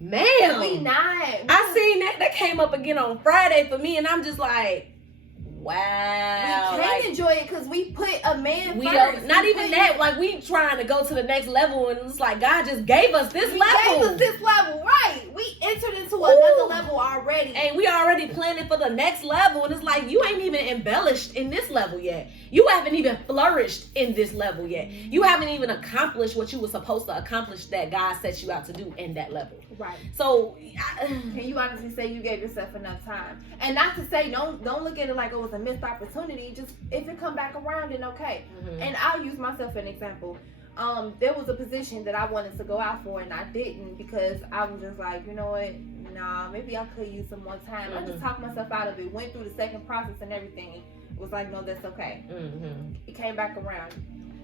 man, we not. I seen that came up again on Friday for me, and I'm just like, wow. We can't enjoy it because we put a man first. Not even that. Like, we trying to go to the next level, and it's like God just gave us this level. Gave us this level, right? We entered into another level already, and we already planning for the next level. And it's like you ain't even embellished in this level yet. You haven't even flourished in this level yet. You haven't even accomplished what you were supposed to accomplish that God set you out to do in that level. Right. So, can you honestly say you gave yourself enough time? And not to say don't look at it like it was a missed opportunity. Just if it come back around, then okay. Mm-hmm. And I'll use myself as an example. There was a position that I wanted to go out for and I didn't because I was just like, you know what? Nah, maybe I could use some more time. Mm-hmm. I just talked myself out of it. Went through the second process and everything. It was like, no, that's okay. Mm-hmm. It came back around.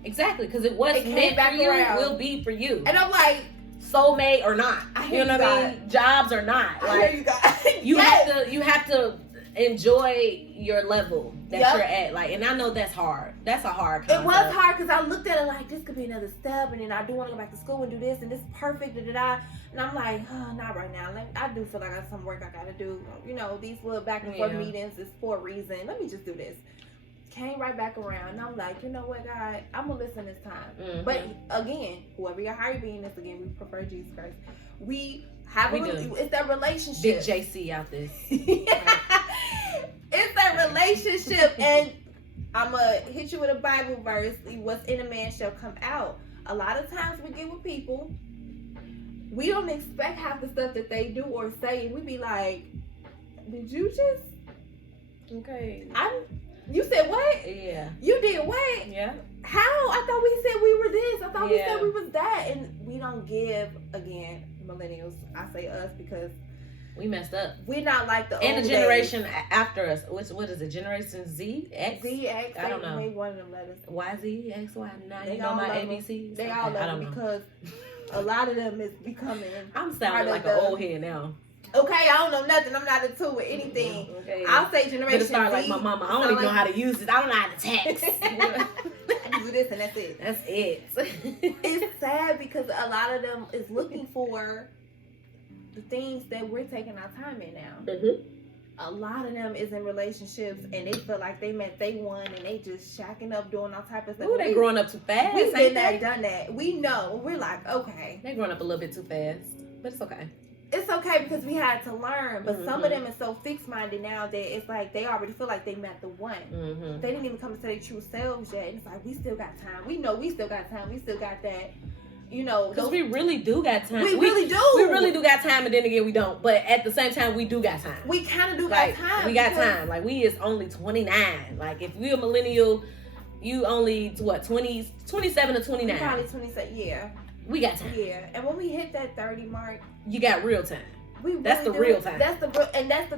Exactly, because it was meant for you. It will be for you. And I'm like, soulmate or not, you know what I mean? Jobs or not, like, I hear you guys. you have to enjoy your level that you're at, like, and I know that's hard. That's a hard concept. It was hard because I looked at it like this could be another step, and then I do want to go back to school and do this, and this is perfect, and I'm like, oh, not right now. I do feel like I have some work I gotta do. You know, these little back and forth meetings is for a reason. Let me just do this. Came right back around, and I'm like, you know what, God, I'm gonna listen this time. Mm-hmm. But again, whoever your higher being is, again, we prefer Jesus Christ. We have it's that relationship. Big JC out there. It's that relationship, and I'm gonna hit you with a Bible verse. What's in a man shall come out. a lot of times we get with people, we don't expect half the stuff that they do or say, and we be like, did you just? Okay. You said what? Yeah. You did what? Yeah. How? I thought we said we were this. I thought we said we was that. And we don't give, again, millennials. I say us because we messed up. We're not like the old and the generation days. After us. What is it? Generation Z? X? Z, X. I don't know. Made one of them letters. Y, Z, X, Y. Now they you know my ABCs. They all love them because a lot of them is becoming. I'm sounding like an old head now. Okay, I don't know nothing. I'm not into with anything. Okay. I'll say generation Z. Start like my mama. I don't even know how to use it. I don't know how to text. I do this and that's it. That's it. It's sad because a lot of them is looking for the things that we're taking our time in now. Mm-hmm. A lot of them is in relationships and they feel like they met they one and they just shacking up doing all type of stuff. Ooh, they growing up too fast. We've been there, done that. We know. We're like, okay. They growing up a little bit too fast, but it's okay. It's okay because we had to learn, but some of them are so fixed-minded now that it's like they already feel like they met the one. Mm-hmm. They didn't even come to their true selves yet. And it's like, we still got time. We know we still got time. We still got that, you know. Because we really do got time. We really do. We really do got time, and then again, we don't. But at the same time, we do got time. We kind of do like, got time. We got time. Like, we is only 29. Like, if we're a millennial, you only, 27 to 29. Probably 27, yeah. We got time. Yeah. And when we hit that 30 mark, you got real time. That's the real time. That's the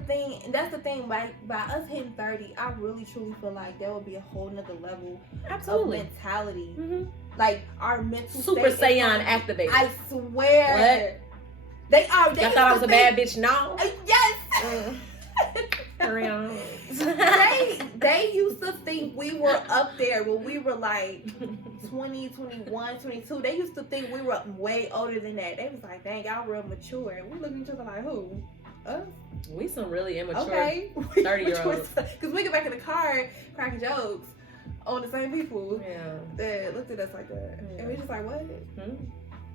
thing. That's the thing. By us hitting 30, I really truly feel like there will be a whole nother level of mentality. Mm-hmm. Like our mental Super Saiyan activated. I swear. What? They are. I thought I was a bad bitch. No. Yes. they used to think we were up there when we were like 20, 21, 22. They used to think we were way older than that. They was like, dang, y'all real mature. And we look at each other like, who? Us? We some really immature 30-year-olds. Because we get back in the car cracking jokes on the same people that looked at us like that. And we just like, what? Mm-hmm.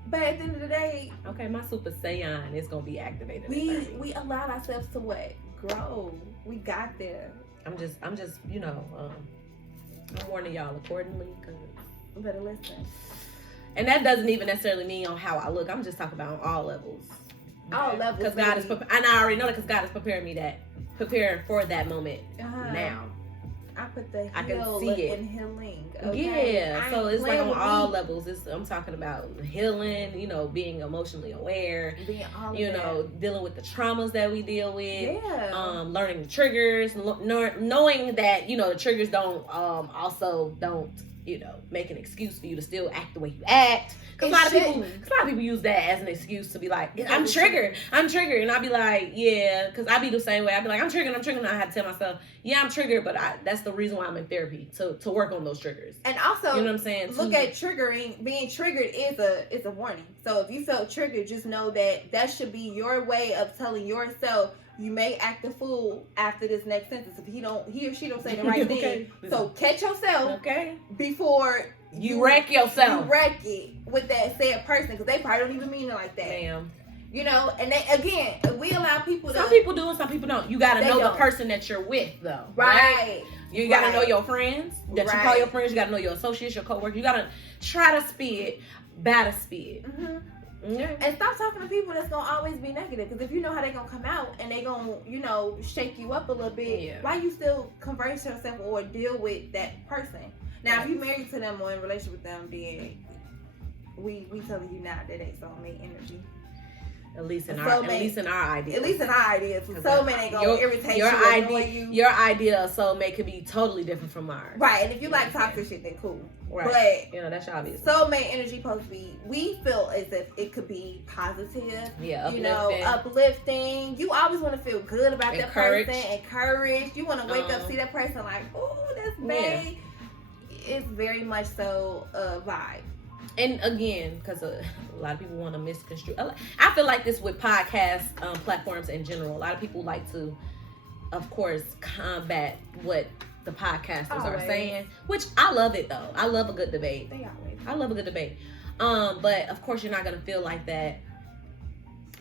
But at the end of the day, okay, my Super Saiyan is gonna be activated. We allowed ourselves to what? Grow. We got there. I'm just, you know, I'm warning y'all accordingly. Better listen. And that doesn't even necessarily mean on how I look. I'm just talking about on all levels. All levels. Because God is, and I already know that because God is preparing for that moment now. I put the I can see it. in healing. Okay? Yeah, so it's like on all levels. I'm talking about healing, you know, being emotionally aware, you know, dealing with the traumas that we deal with, learning the triggers, knowing that, you know, the triggers don't you know, make an excuse for you to still act the way you act. Because a lot of people use that as an excuse to be like, I'm triggered. And I'll be like, yeah, because I be the same way. I'll be like, I'm triggered. And I have to tell myself, yeah, I'm triggered, but that's the reason why I'm in therapy, to work on those triggers. And also, you know what I'm saying? Look at triggering. Being triggered is a warning. So if you felt triggered, just know that should be your way of telling yourself, you may act a fool after this next sentence if he or she don't say the right thing. So catch yourself before you wreck yourself. You wreck it with that said person because they probably don't even mean it like that. Ma'am. You know, and they, again, we allow people to. Some people do and some people don't. You gotta know the person that you're with, though. Right. You gotta know your friends that you call your friends. You gotta know your associates, your coworkers. You gotta try to spit, better spit. Mm-hmm. Yeah. And stop talking to people that's gonna always be negative. Because if you know how they're gonna come out and they gonna, you know, shake you up a little bit, why you still converse yourself or deal with that person? Now, if you married to them or in a relationship with them, then we telling you now that they soulmate energy. At least in our ideas. At least in our ideas. Soulmate ain't gonna irritate you. Your idea of soulmate could be totally different from ours. Right. And if you like toxic shit, then cool. Right. But you know, that's obvious. Soulmate energy supposed to be, we feel as if it could be positive. Yeah, uplifting. You know, uplifting. You always want to feel good about that person. Encouraged. You want to wake up, see that person like, oh, that's babe. Yeah. It's very much so a vibe. And again, because a lot of people want to misconstrue. I feel like this with podcast platforms in general. A lot of people like to, of course, combat what the podcasters are saying, which I love it though. I love a good debate. I love a good debate. But of course, you're not gonna feel like that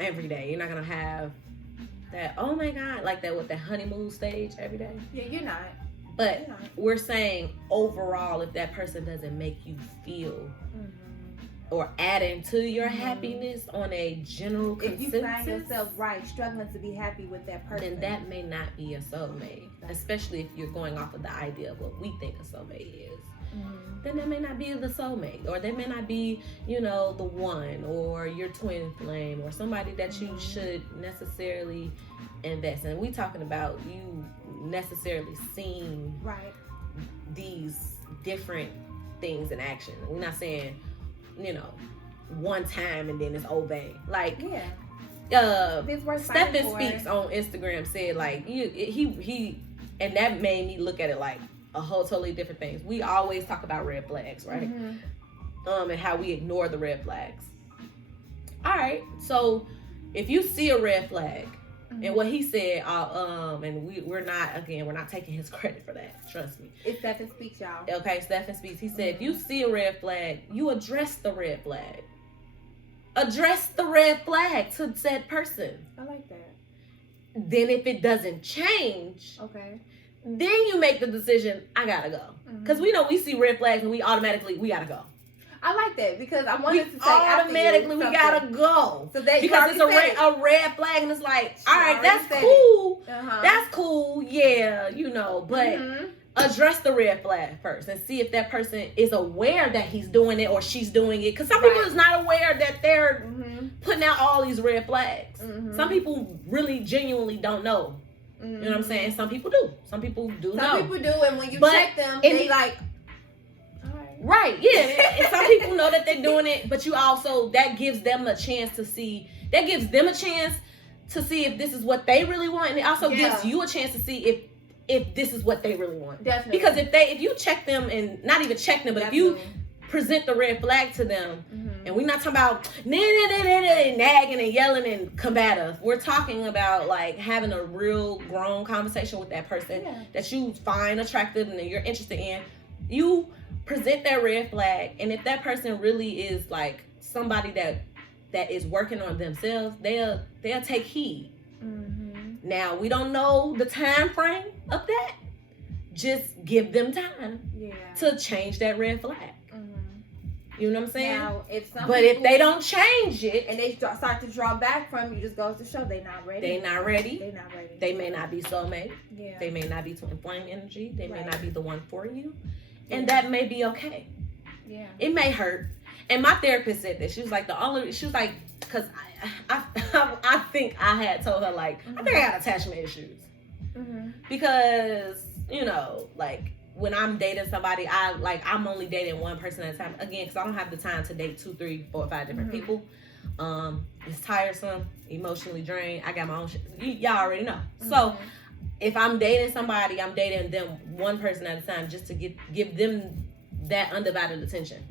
every day. You're not gonna have that. Oh my God, like that with the honeymoon stage every day. Yeah, you're not. But we're saying overall, if that person doesn't make you feel or adding to your happiness on a general consensus. If you find yourself struggling to be happy with that person, then that may not be a soulmate. Especially if you're going off of the idea of what we think a soulmate is. Then that may not be the soulmate, or they may not be, the one, or your twin flame, or somebody that you should necessarily invest in. We talking about you necessarily seeing these different things in action. We're not saying, one time and then it's obey. Like, Stephen Speaks on Instagram said, like, he and that made me look at it like a whole totally different things. We always talk about red flags, right? And how we ignore the red flags. All right, so if you see a red flag, and what he said, and we're not taking his credit for that. Trust me. It's Stephen Speaks, y'all. Okay, Stephen Speaks. He said, if you see a red flag, you address the red flag. Address the red flag to said person. I like that. Then if it doesn't change, then you make the decision, I gotta go. Because we know we see red flags and we gotta go. I like that because I wanted to say automatically we gotta go. So because it's a red flag and it's like, all right, that's cool. That's cool, yeah, but address the red flag first and see if that person is aware that he's doing it or she's doing it. Because some people is not aware that they're putting out all these red flags. Some people really genuinely don't know. You know what I'm saying? Some people do. Some people do know. Some people do, and when you check them, they like... Right, yeah. And some people know that they're doing it, but you also, that gives them a chance to see, if this is what they really want, and it also gives you a chance to see if this is what they really want. Definitely. Because if you check them, and not even check them, but if you present the red flag to them, and we're not talking about nagging and yelling and combative. We're talking about like having a real grown conversation with that person that you find attractive and that you're interested in. You present that red flag, and if that person really is like somebody that is working on themselves, they'll take heed. Now, we don't know the time frame of that. Just give them time to change that red flag. You know what I'm saying? Now, if they don't change it and they start to draw back from you, just goes to show they're not ready. They're not ready. They may not be soulmate. They may not be twin flame energy. They may not be the one for you. And that may be okay. It may hurt. And my therapist said that. She was like, because I think I had told her, like, I think I got attachment issues. Because, like, when I'm dating somebody, I'm only dating one person at a time. Again, because I don't have the time to date 2, 3, 4, 5 different people. It's tiresome, emotionally drained. I got my own shit. Y'all already know. So, if I'm dating somebody, I'm dating them one person at a time just to give them that undivided attention.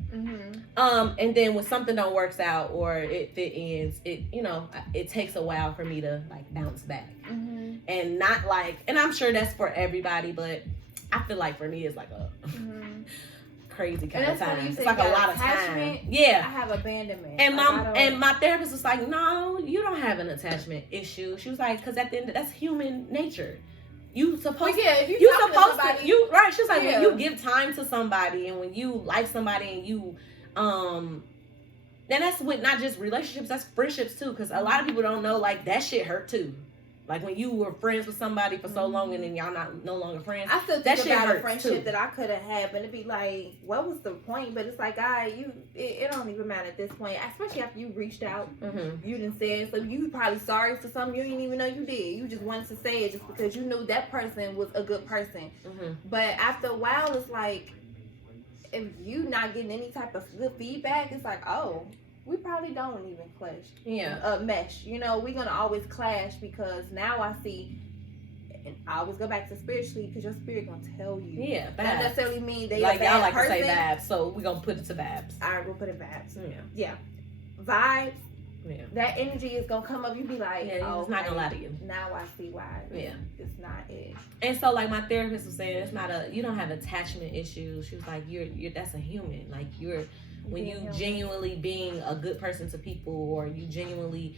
And then when something don't works out or it ends, it takes a while for me to like bounce back. And not like, and I'm sure that's for everybody, but I feel like for me it's like a crazy kind of time. It's like a lot of time. Yeah. I have abandonment. And my therapist was like, no, you don't have an attachment issue. She was like, because at the end, that's human nature. You supposed if you supposed to you right. She's like, when you give time to somebody and when you like somebody and you then that's with not just relationships, that's friendships too. Because a lot of people don't know, like, that shit hurt too. Like when you were friends with somebody for so long and then y'all no longer friends. I still think about a friendship that I could have had, but it'd be like, what was the point? But it's like, it don't even matter at this point, especially after you reached out. You didn't say it, so you probably sorry for something you didn't even know you did. You just wanted to say it just because you knew that person was a good person. But after a while, it's like, if you not getting any type of good feedback, it's like, oh, we probably don't even mesh. We're gonna always clash because now I see, and I always go back to spiritually because your spirit gonna tell you. Yeah, vibes. That necessarily mean they like a bad y'all like person. To say vibes, so we're gonna put it to vibes. All right, we'll put it vibes. Yeah, vibes. Yeah, that energy is gonna come up. You be like, it's not gonna lie to you. Now I see why. It's not it. And so, like my therapist was saying, you don't have attachment issues. She was like, you're that's a human. Like when you genuinely being a good person to people, or you genuinely,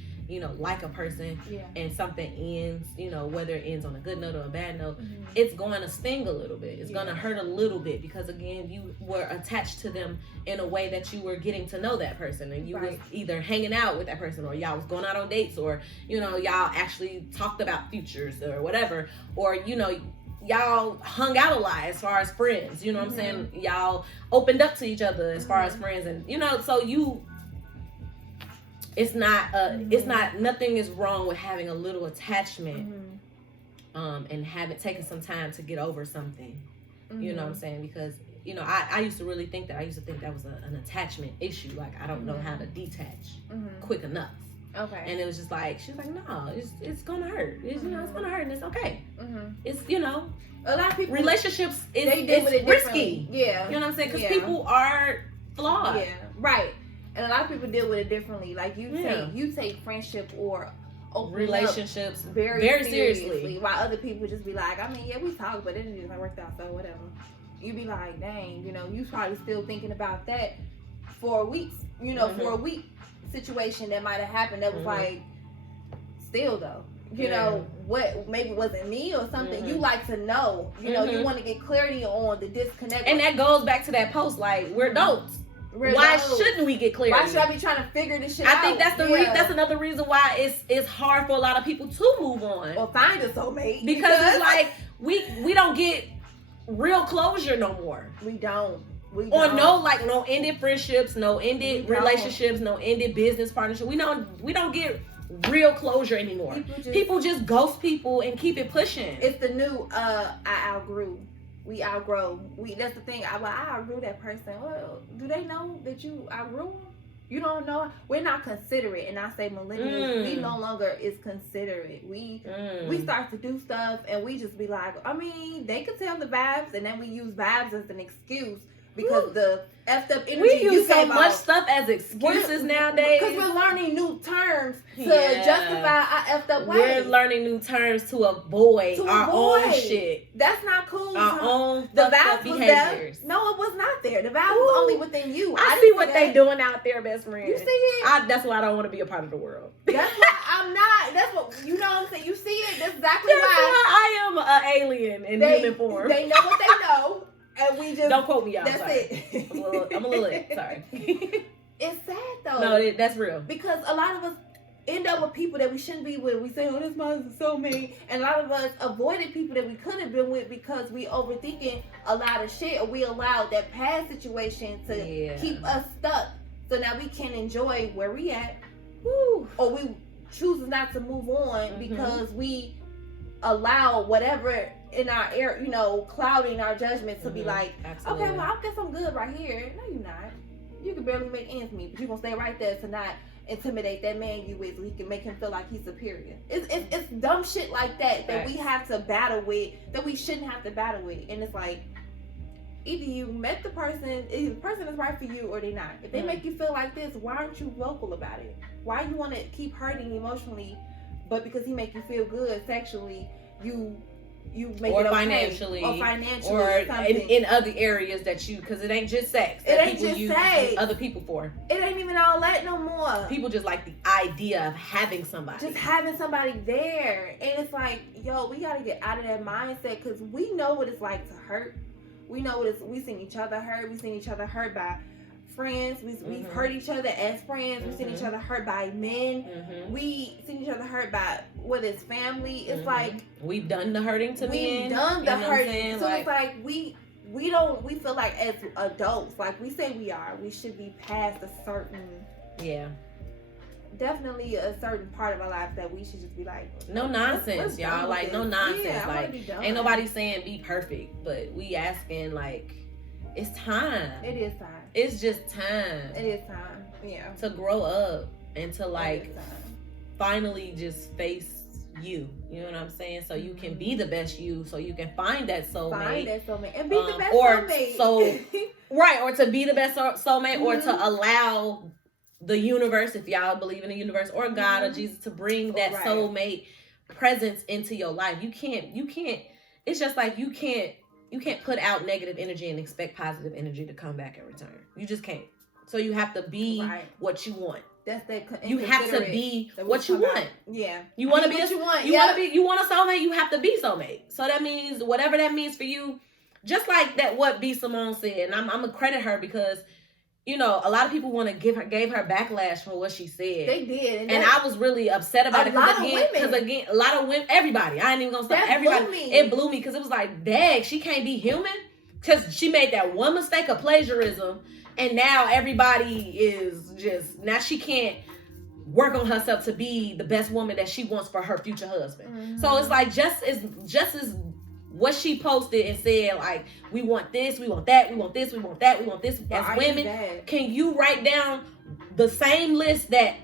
like a person, and something ends, whether it ends on a good note or a bad note, it's going to sting a little bit. It's going to hurt a little bit, because again, you were attached to them in a way that you were getting to know that person, and you was either hanging out with that person, or y'all was going out on dates, or y'all actually talked about futures or whatever, or y'all hung out a lot as far as friends, what I'm saying? Y'all opened up to each other as far as friends, and so it's not nothing is wrong with having a little attachment, and taking some time to get over something. You know what I'm saying? Because I used to really think that that was an attachment issue. Like, I don't know how to detach quick enough. Okay. And it was just like, she's like, no, it's gonna hurt. It's it's gonna hurt, and it's okay. It's a lot of people, relationships it's risky. Yeah. You know what I'm saying? Because people are flawed. Yeah. Right. And a lot of people deal with it differently. Like, you take friendship or relationships very seriously, while other people just be like, I mean, we talk, but it didn't work out, so whatever. You be like, dang, you probably still thinking about that for weeks. For a week situation that might have happened that was like, still though, what maybe wasn't me or something. You like to know, you want to get clarity on the disconnect, and that goes back to that post, like, we're adults. Why shouldn't we get clarity? Why should I be trying to figure this shit out? I think that's that's another reason why it's hard for a lot of people to move on or find a soulmate, because it's like we don't get real closure no more. We don't. Or no ended friendships, no ended relationships, no ended business partnership. We don't get real closure anymore. People just ghost people and keep it pushing. It's the new I outgrew. We outgrow. That's the thing. I outgrew that person. Well, do they know that you outgrew them? You don't know. We're not considerate, and I say millennials. We no longer is considerate. We start to do stuff, and we just be like, I mean, they could tell the vibes, and then we use vibes as an excuse. Because the effed up energy, we use so much stuff as excuses nowadays. Because we're learning new terms to justify our effed up ways. We're learning new terms to avoid our own shit. That's not cool. Our own the vibes was behaviors. There. No, it was not there. The vibes was only within you. I see what they doing out there, best friend. You see it? That's why I don't want to be a part of the world. That's why I'm not. That's what you know. What I'm saying, you see it. That's exactly why I am an alien in human form. They know what they know. And we just don't quote me out. That's sorry. it. I'm a little lit. Sorry. It's sad though. No, that's real. Because a lot of us end up with people that we shouldn't be with. We say, "Oh, this man's soulmate," and a lot of us avoided people that we could have been with because we overthinking a lot of shit, or we allowed that past situation to keep us stuck. So now we can't enjoy where we at, or we choose not to move on because we allow whatever in our air, clouding our judgment to be like, absolutely. Okay, well, I guess I'm good right here. No, you're not. You can barely make ends meet, but you're gonna stay right there to not intimidate that man you with, so he can make him feel like he's superior. It's dumb shit like that we have to battle with, that we shouldn't have to battle with. And it's like, either you met the person, either the person is right for you or they're not. If they make you feel like this, why aren't you vocal about it? Why you want to keep hurting emotionally, but because he make you feel good sexually, you make it financially, okay. or in other areas because it ain't just sex. It ain't just sex. Other people for. It ain't even all that no more. People just like the idea of having somebody. Just having somebody there. And it's like, yo, we got to get out of that mindset, because we know what it's like to hurt. We know we seen each other hurt. We seen each other hurt by friends. We've hurt each other as friends. We've seen each other hurt by men. We seen each other hurt by whether it's family. It's like we've done the hurting to men. We've done the hurting. So it's like we feel like as adults, like we say we should be past a certain definitely a certain part of our life that we should just be like, no nonsense, y'all. Like, no nonsense. Like, ain't nobody saying be perfect, but we asking, like, it's time. It is time. It's just time. It is time. Yeah. To grow up and to like finally just face you. You know what I'm saying? So you can be the best you. So you can find that soulmate. And be the best soulmate. Or to be the best soulmate, or to allow the universe, if y'all believe in the universe, or God or Jesus, to bring that soulmate presence into your life. You can't. It's just like you can't put out negative energy and expect positive energy to come back in return. You just can't. So you have to be what you want. That's that. You have to be what you want. Yeah. You want to be what you want. You want a soulmate. You have to be soulmate. So that means whatever that means for you. Just like that, what B. Simone said, and I'm gonna credit her because, you know, a lot of people gave her backlash for what she said. They did, and I was really upset about it because again, a lot of women, everybody. I ain't even gonna stop. Everybody, it blew me because it was like, dang, she can't be human because she made that one mistake of plagiarism, and now everybody is now she can't work on herself to be the best woman that she wants for her future husband. Mm-hmm. So it's like just as what she posted and said, like, we want this, we want that, we want this, we want that, we want this. As women, can you write down the same list that,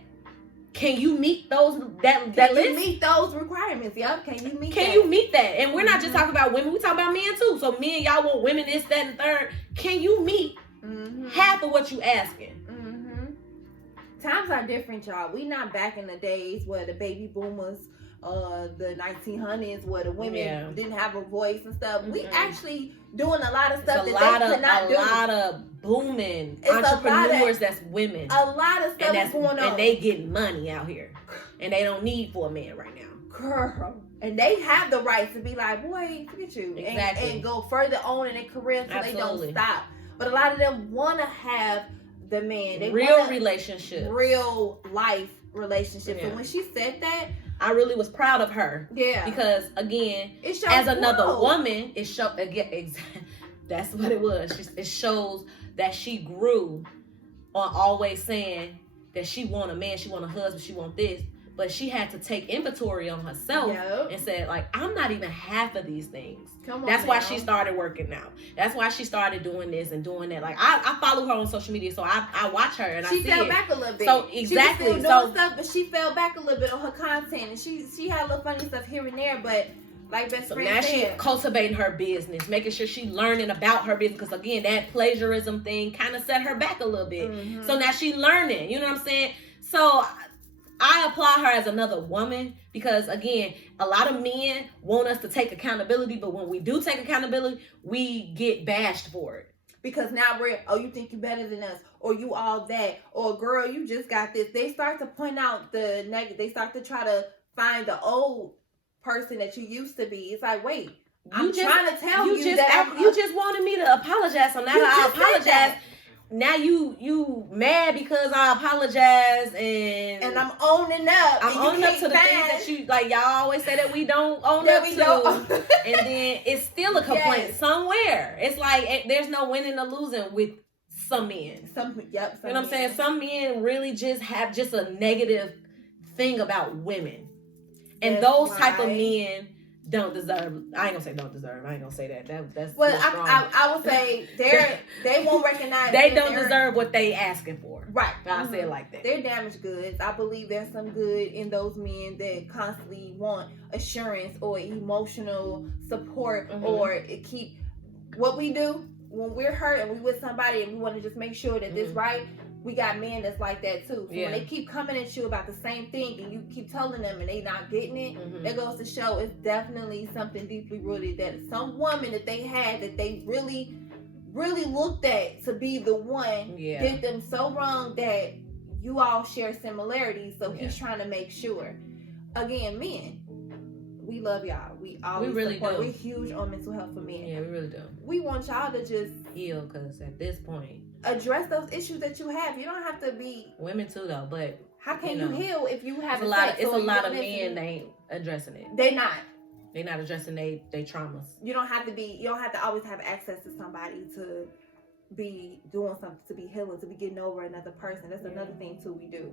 can you meet those, that list? Can you meet those requirements? Yep. Can you meet you meet that? And we're not just talking about women, we talking about men too. So men, y'all want women this, that, and third. Can you meet half of what you asking? Times are different, y'all. We not back in the days where the baby boomers, the 1900s, where the women didn't have a voice and stuff. We actually doing a lot of stuff that they could not do. A lot of booming entrepreneurs that's women. A lot of stuff is going on. And they getting money out here. And they don't need for a man right now. Girl. And they have the right to be like, boy, forget you. Exactly. And go further on in their career so they don't stop. But a lot of them want to have the man. They real relationships. Real life relationships. And when she said that, I really was proud of her. Yeah. Because again, as another woman, it showed again. That's what it was. It shows that she grew on always saying that she want a man, she want a husband, she want this. But she had to take inventory on herself and said, like, I'm not even half of these things. That's why she started working out. That's why she started doing this and doing that. Like, I follow her on social media, so I watch her and she fell back a little bit. So exactly, she was still doing stuff, but she fell back a little bit on her content, and she had a little funny stuff here and there, but. Like best friend now said. She's cultivating her business, making sure she's learning about her business. Because again, that plagiarism thing kind of set her back a little bit. Mm-hmm. So now she's learning. You know what I'm saying? So I applaud her as another woman because again, a lot of men want us to take accountability, but when we do take accountability, we get bashed for it. Because now you think you're better than us, or you all that, or girl, you just got this. They start to point out the negative. They start to try to find the old person that you used to be. It's like, wait, I'm trying to tell you that you just wanted me to apologize, so now that I apologize, now you mad because I apologize and I'm owning up. I'm owning up to the things that you like. Y'all always say that we don't own up to, and then it's still a complaint somewhere. It's like there's no winning or losing with some men. You know what I'm saying? Some men really just have just a negative thing about women. And those type of men don't deserve. I ain't gonna say don't deserve. I ain't gonna say that. That's well. I would say they won't recognize. They don't deserve what they asking for. Right. I say it like that. They're damaged goods. I believe there's some good in those men that constantly want assurance or emotional support or keep what we do when we're hurt and we with somebody and we want to just make sure that this right. We got men that's like that too. So when they keep coming at you about the same thing and you keep telling them and they not getting it, that goes to show it's definitely something deeply rooted that some woman that they had that they really, really looked at to be the one did them so wrong that you all share similarities. So he's trying to make sure. Again, men, we love y'all. We always really support. do. We're huge on mental health for men. Yeah, we really do. We want y'all to just heal because at this point, address those issues that you have. You don't have to be women too though, but how can you heal if you have it's a lot of men they ain't addressing it. They're not addressing they traumas. You don't have to always have access to somebody to be doing something, to be healing, to be getting over another person. That's another thing too we do.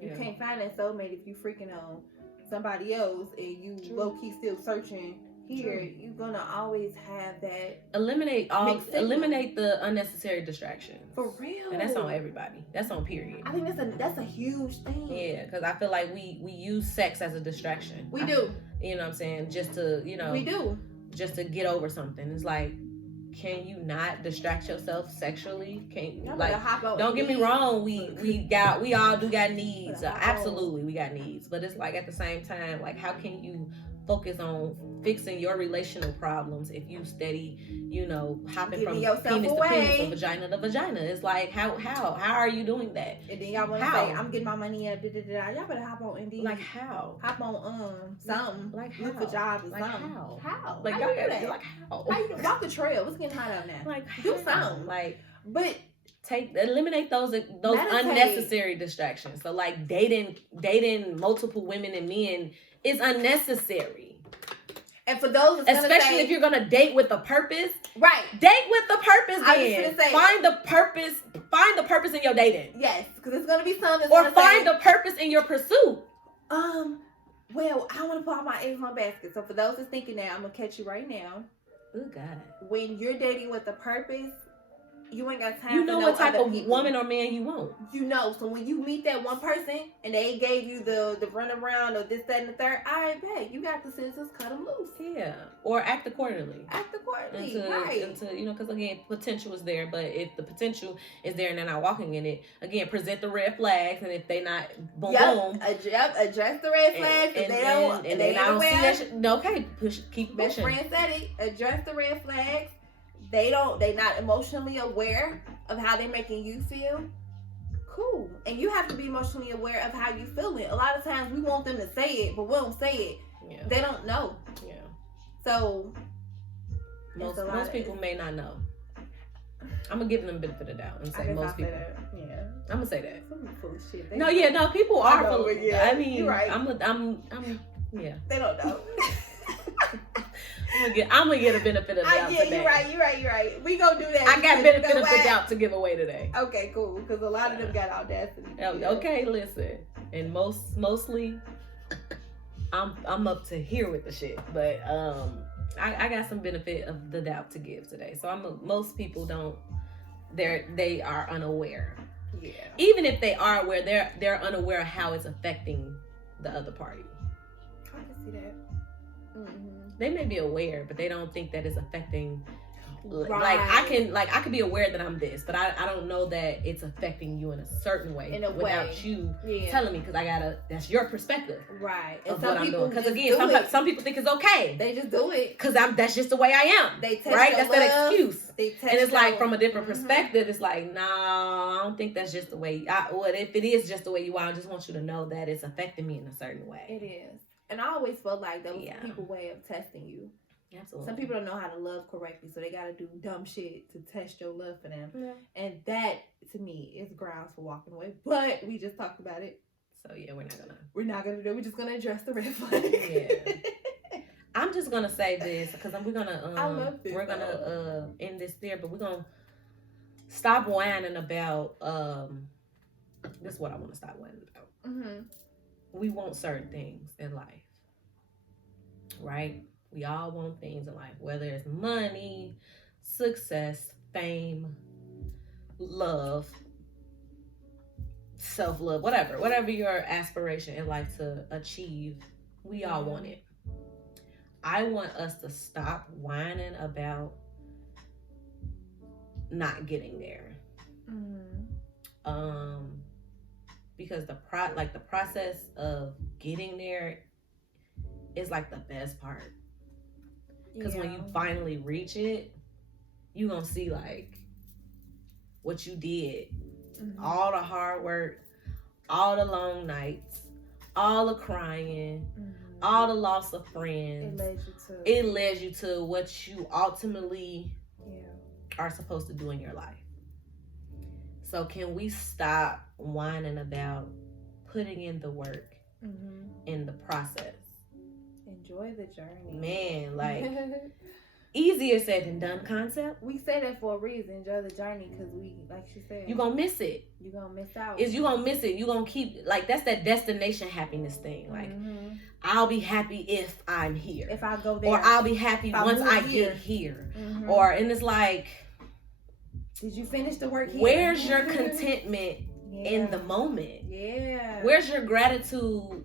You can't find that soulmate if you freaking on somebody else and you low key still searching here. You're gonna always have that. Eliminate the unnecessary distractions. For real. And that's on everybody. That's on period. I think that's a huge thing. Yeah, because I feel like we use sex as a distraction. We do. You know what I'm saying? Just to we do. Just to get over something. It's like, can you not distract yourself sexually? Don't get me wrong, we all do got needs. Absolutely we got needs. But it's like at the same time, like how can you focus on fixing your relational problems if you steady, hopping Giving from yourself penis away. to penis or vagina to vagina. It's like, how are you doing that? And then y'all want to say, I'm getting my money up, y'all better hop on Indeed. Like how? Hop on something. Like how? Look for jobs or like something. How? Like how y'all you do that? Like how? How you walk the trail? It's getting hot out now. Like do how? something. Like, but eliminate those meditate. unnecessary distractions. So like dating multiple women and men is unnecessary. And for those, especially if you're gonna date with a purpose, right? Date with the purpose. Then find the purpose. Find the purpose in your dating. Yes, because it's gonna be something. Or find the purpose in your pursuit. Well, I want to put all my eggs in my basket. So for those that's thinking that, I'm gonna catch you right now. Oh God. When you're dating with a purpose, you ain't got time. You know for what type of people. woman or man you want. So when you meet that one person and they gave you the run around or this, that, and the third, I bet you got the scissors, cut them loose. Yeah, or act accordingly. Right. Because again, potential is there, but if the potential is there and they're not walking in it, again, present the red flags, and if they not, boom. Address the red flags. And they don't see that shit. Okay, keep pushing. My friend said it. Address the red flags. They not emotionally aware of how they're making you feel. Cool. And you have to be emotionally aware of how you feeling. A lot of times we want them to say it, but we don't say it. Yeah. They don't know. Yeah. So most people may not know. I'm gonna give them the benefit of the doubt and say most people. Yeah. I'm gonna say that. Some full of shit. People are full of yeah. I mean, you're right. I'm yeah. They don't know. I'm gonna get a benefit of the doubt today. You're right. We gonna do that. I got benefit of the doubt to give away today. Okay, cool. Because a lot of them got audacity. Okay, listen. And mostly, I'm up to here with the shit. But I got some benefit of the doubt to give today. So most people don't. They are unaware. Yeah. Even if they are aware, they're unaware of how it's affecting the other party. I can see that. Mm-hmm. They may be aware, but they don't think that it's affecting. Right. I could be aware that I'm this, but I don't know that it's affecting you in a certain way without you telling me, because that's your perspective. Right. And of what some I'm people doing. Because again, some people think it's okay. They just do it. Because that's just the way I am. They test right? That's that excuse. And it's like from a different perspective, it's like, no, I don't think that's just the way. If it is just the way you are, I just want you to know that it's affecting me in a certain way. It is. And I always felt like that was people's way of testing you. Absolutely. Some people don't know how to love correctly, so they got to do dumb shit to test your love for them. Yeah. And that, to me, is grounds for walking away. But we just talked about it. So, yeah, we're not going to do it. We're just going to address the red flag. Yeah. I'm just going to say this, because we're going to, I love this, we're going to end this there, but we're going to stop whining about, this is what I want to stop whining about. Mm-hmm. We want certain things in life, right? We all want things in life, whether it's money, success, fame, love, self-love, whatever your aspiration in life to achieve, we all want it. I want us to stop whining about not getting there. Mm-hmm. Because the process of getting there is like the best part. Because when you finally reach it, you gonna see like what you did. Mm-hmm. All the hard work, all the long nights, all the crying, all the loss of friends. It led you to what you ultimately are supposed to do in your life. So can we stop whining about putting in the work in the process? Enjoy the journey. Man, like, easier said than done concept. We say that for a reason. Enjoy the journey, because we, like she said, you're going to miss it. You're going to miss out. You're going to miss it. You're going to keep, like, that's that destination happiness thing. Like, I'll be happy if I'm here. If I go there. Or I'll be happy once I get here. Or, and it's like, did you finish the work here? Where's your contentment in the moment? Yeah. Where's your gratitude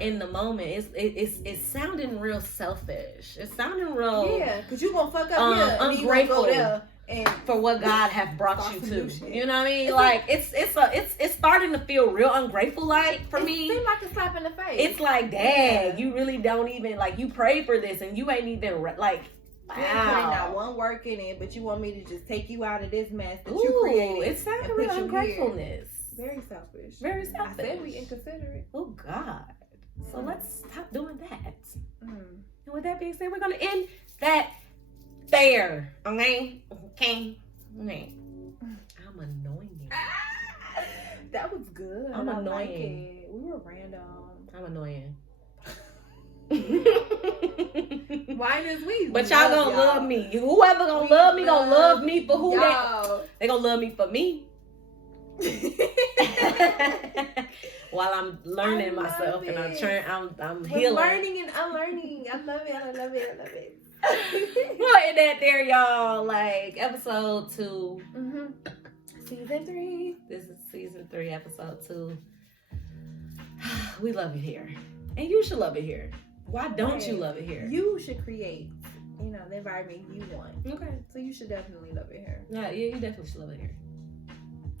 in the moment? It's sounding real selfish. It's sounding real because you're gonna fuck up here, ungrateful. and for what God have brought you to. Shit. You know what I mean? Like it's starting to feel real ungrateful like for me. It seems like a slap in the face. It's like, dang, you really don't even like you prayed for this and you ain't even like wow. You ain't putting not one work in it, but you want me to just take you out of this mess that you Ooh, created. it's sounding real ungratefulness. Very selfish. Very selfish. I said we inconsiderate. Oh God. So let's stop doing that. Mm. And with that being said, we're gonna end that there. Okay. I'm annoying. That was good. I'm annoying. Like it. We were random. I'm annoying. Why does we? But y'all gonna love me. Whoever gonna love me gonna love me for who they gonna love me for me. While I'm learning myself and I'm healing. Learning and unlearning. I love it. Well, in that there, y'all, like episode 2. Mm-hmm. Season 3. This is season 3, episode 2. We love it here. And you should love it here. Why don't you love it here? You should create, the environment you want. Okay. So you should definitely love it here. Yeah, you definitely should love it here.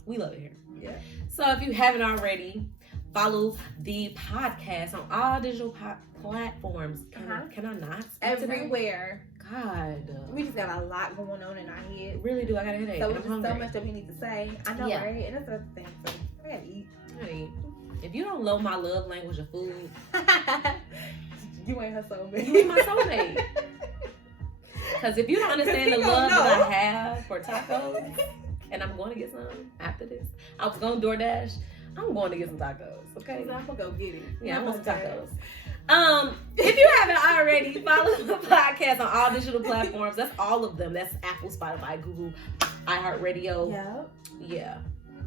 We love it here. Yeah. So if you haven't already, follow the podcast on all digital platforms. Can I not? Everywhere. God. We just got a lot going on in our head. Really do. I got a headache. So it's just so much that we need to say. I know, right? And that's the thing. So I gotta eat. If you don't know my love language of food, you ain't her soulmate. You ain't my soulmate. Because if you don't understand the love that I have for tacos, and I'm going to get some after this. I was going to DoorDash. I'm going to get some tacos, okay? I'm going to go get it. Yeah, I want some tacos. If you haven't already, follow the podcast on all digital platforms. That's all of them. That's Apple, Spotify, Google, iHeartRadio. Yep. Yeah.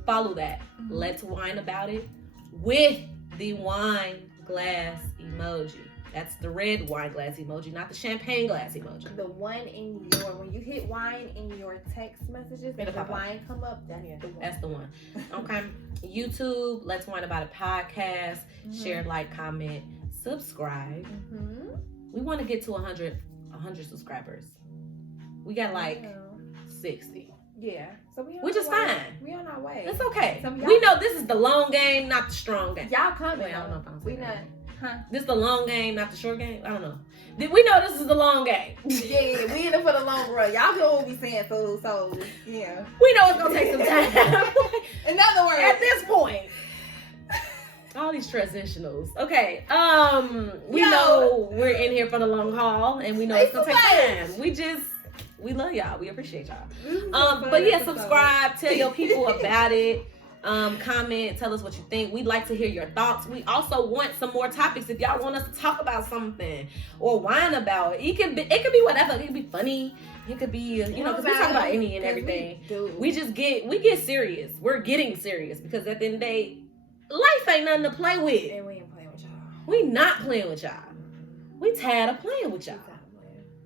Follow that. Mm-hmm. Let's whine about it with the wine glass emoji. That's the red wine glass emoji, not the champagne glass emoji. The one in when you hit wine in your text messages, and the wine come up, that's the one. Okay. YouTube, Let's Whine About It podcast. Mm-hmm. Share, like, comment, subscribe. Mm-hmm. We want to get to 100 subscribers. We got 60. Yeah. So which is fine. We on our way. It's okay. We know this is the long game, not the strong game. Y'all coming. Wait, I don't know if I'm saying that. Huh? This is the long game, not the short game? I don't know. We know this is the long game. Yeah, we in it for the long run. Y'all know what we saying, so yeah. We know it's gonna take some time. In other words, at this point. All these transitionals. Okay. We know we're in here for the long haul and we know it's gonna take time. We love y'all. We appreciate y'all. But yeah, subscribe, tell your people about it. Comment, tell us what you think. We'd like to hear your thoughts. We also want some more topics. If y'all want us to talk about something or whine about it, it could be whatever. It could be funny. It could be because we talk about any and everything. We get serious. We're getting serious because at the end of the day, life ain't nothing to play with. And we ain't playing with y'all. We not playing with y'all. We tired of playing with y'all.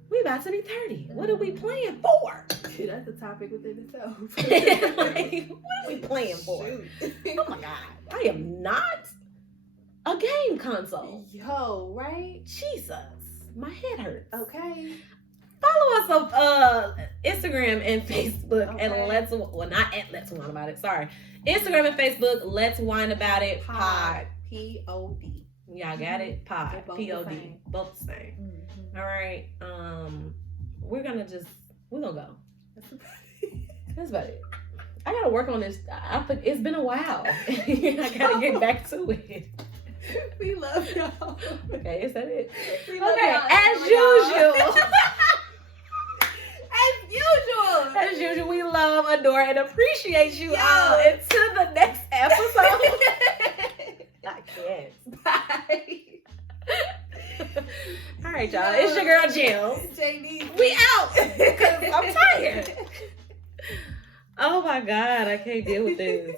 We about to be 30. What are we playing for? That's a topic within itself. Like, what are we playing for? Oh my God. I am not a game console. Yo, right? Jesus. My head hurts. Okay. Follow us on Instagram and Facebook at Let's Whine About It. Sorry. Instagram and Facebook, Let's Whine About It Pod. P-O-D. Y'all got it? Pod. P-O-D. Both the same. Mm-hmm. All right. We're gonna go. That's about it. I gotta work on this. It's been a while. I gotta get back to it. We love y'all. Okay, is that it? We love y'all. As usual, we love, adore, and appreciate you all. Until the next episode. I can't. Bye. All right, y'all. It's your girl Jill. JD. We out because I'm tired. Oh my God, I can't deal with this.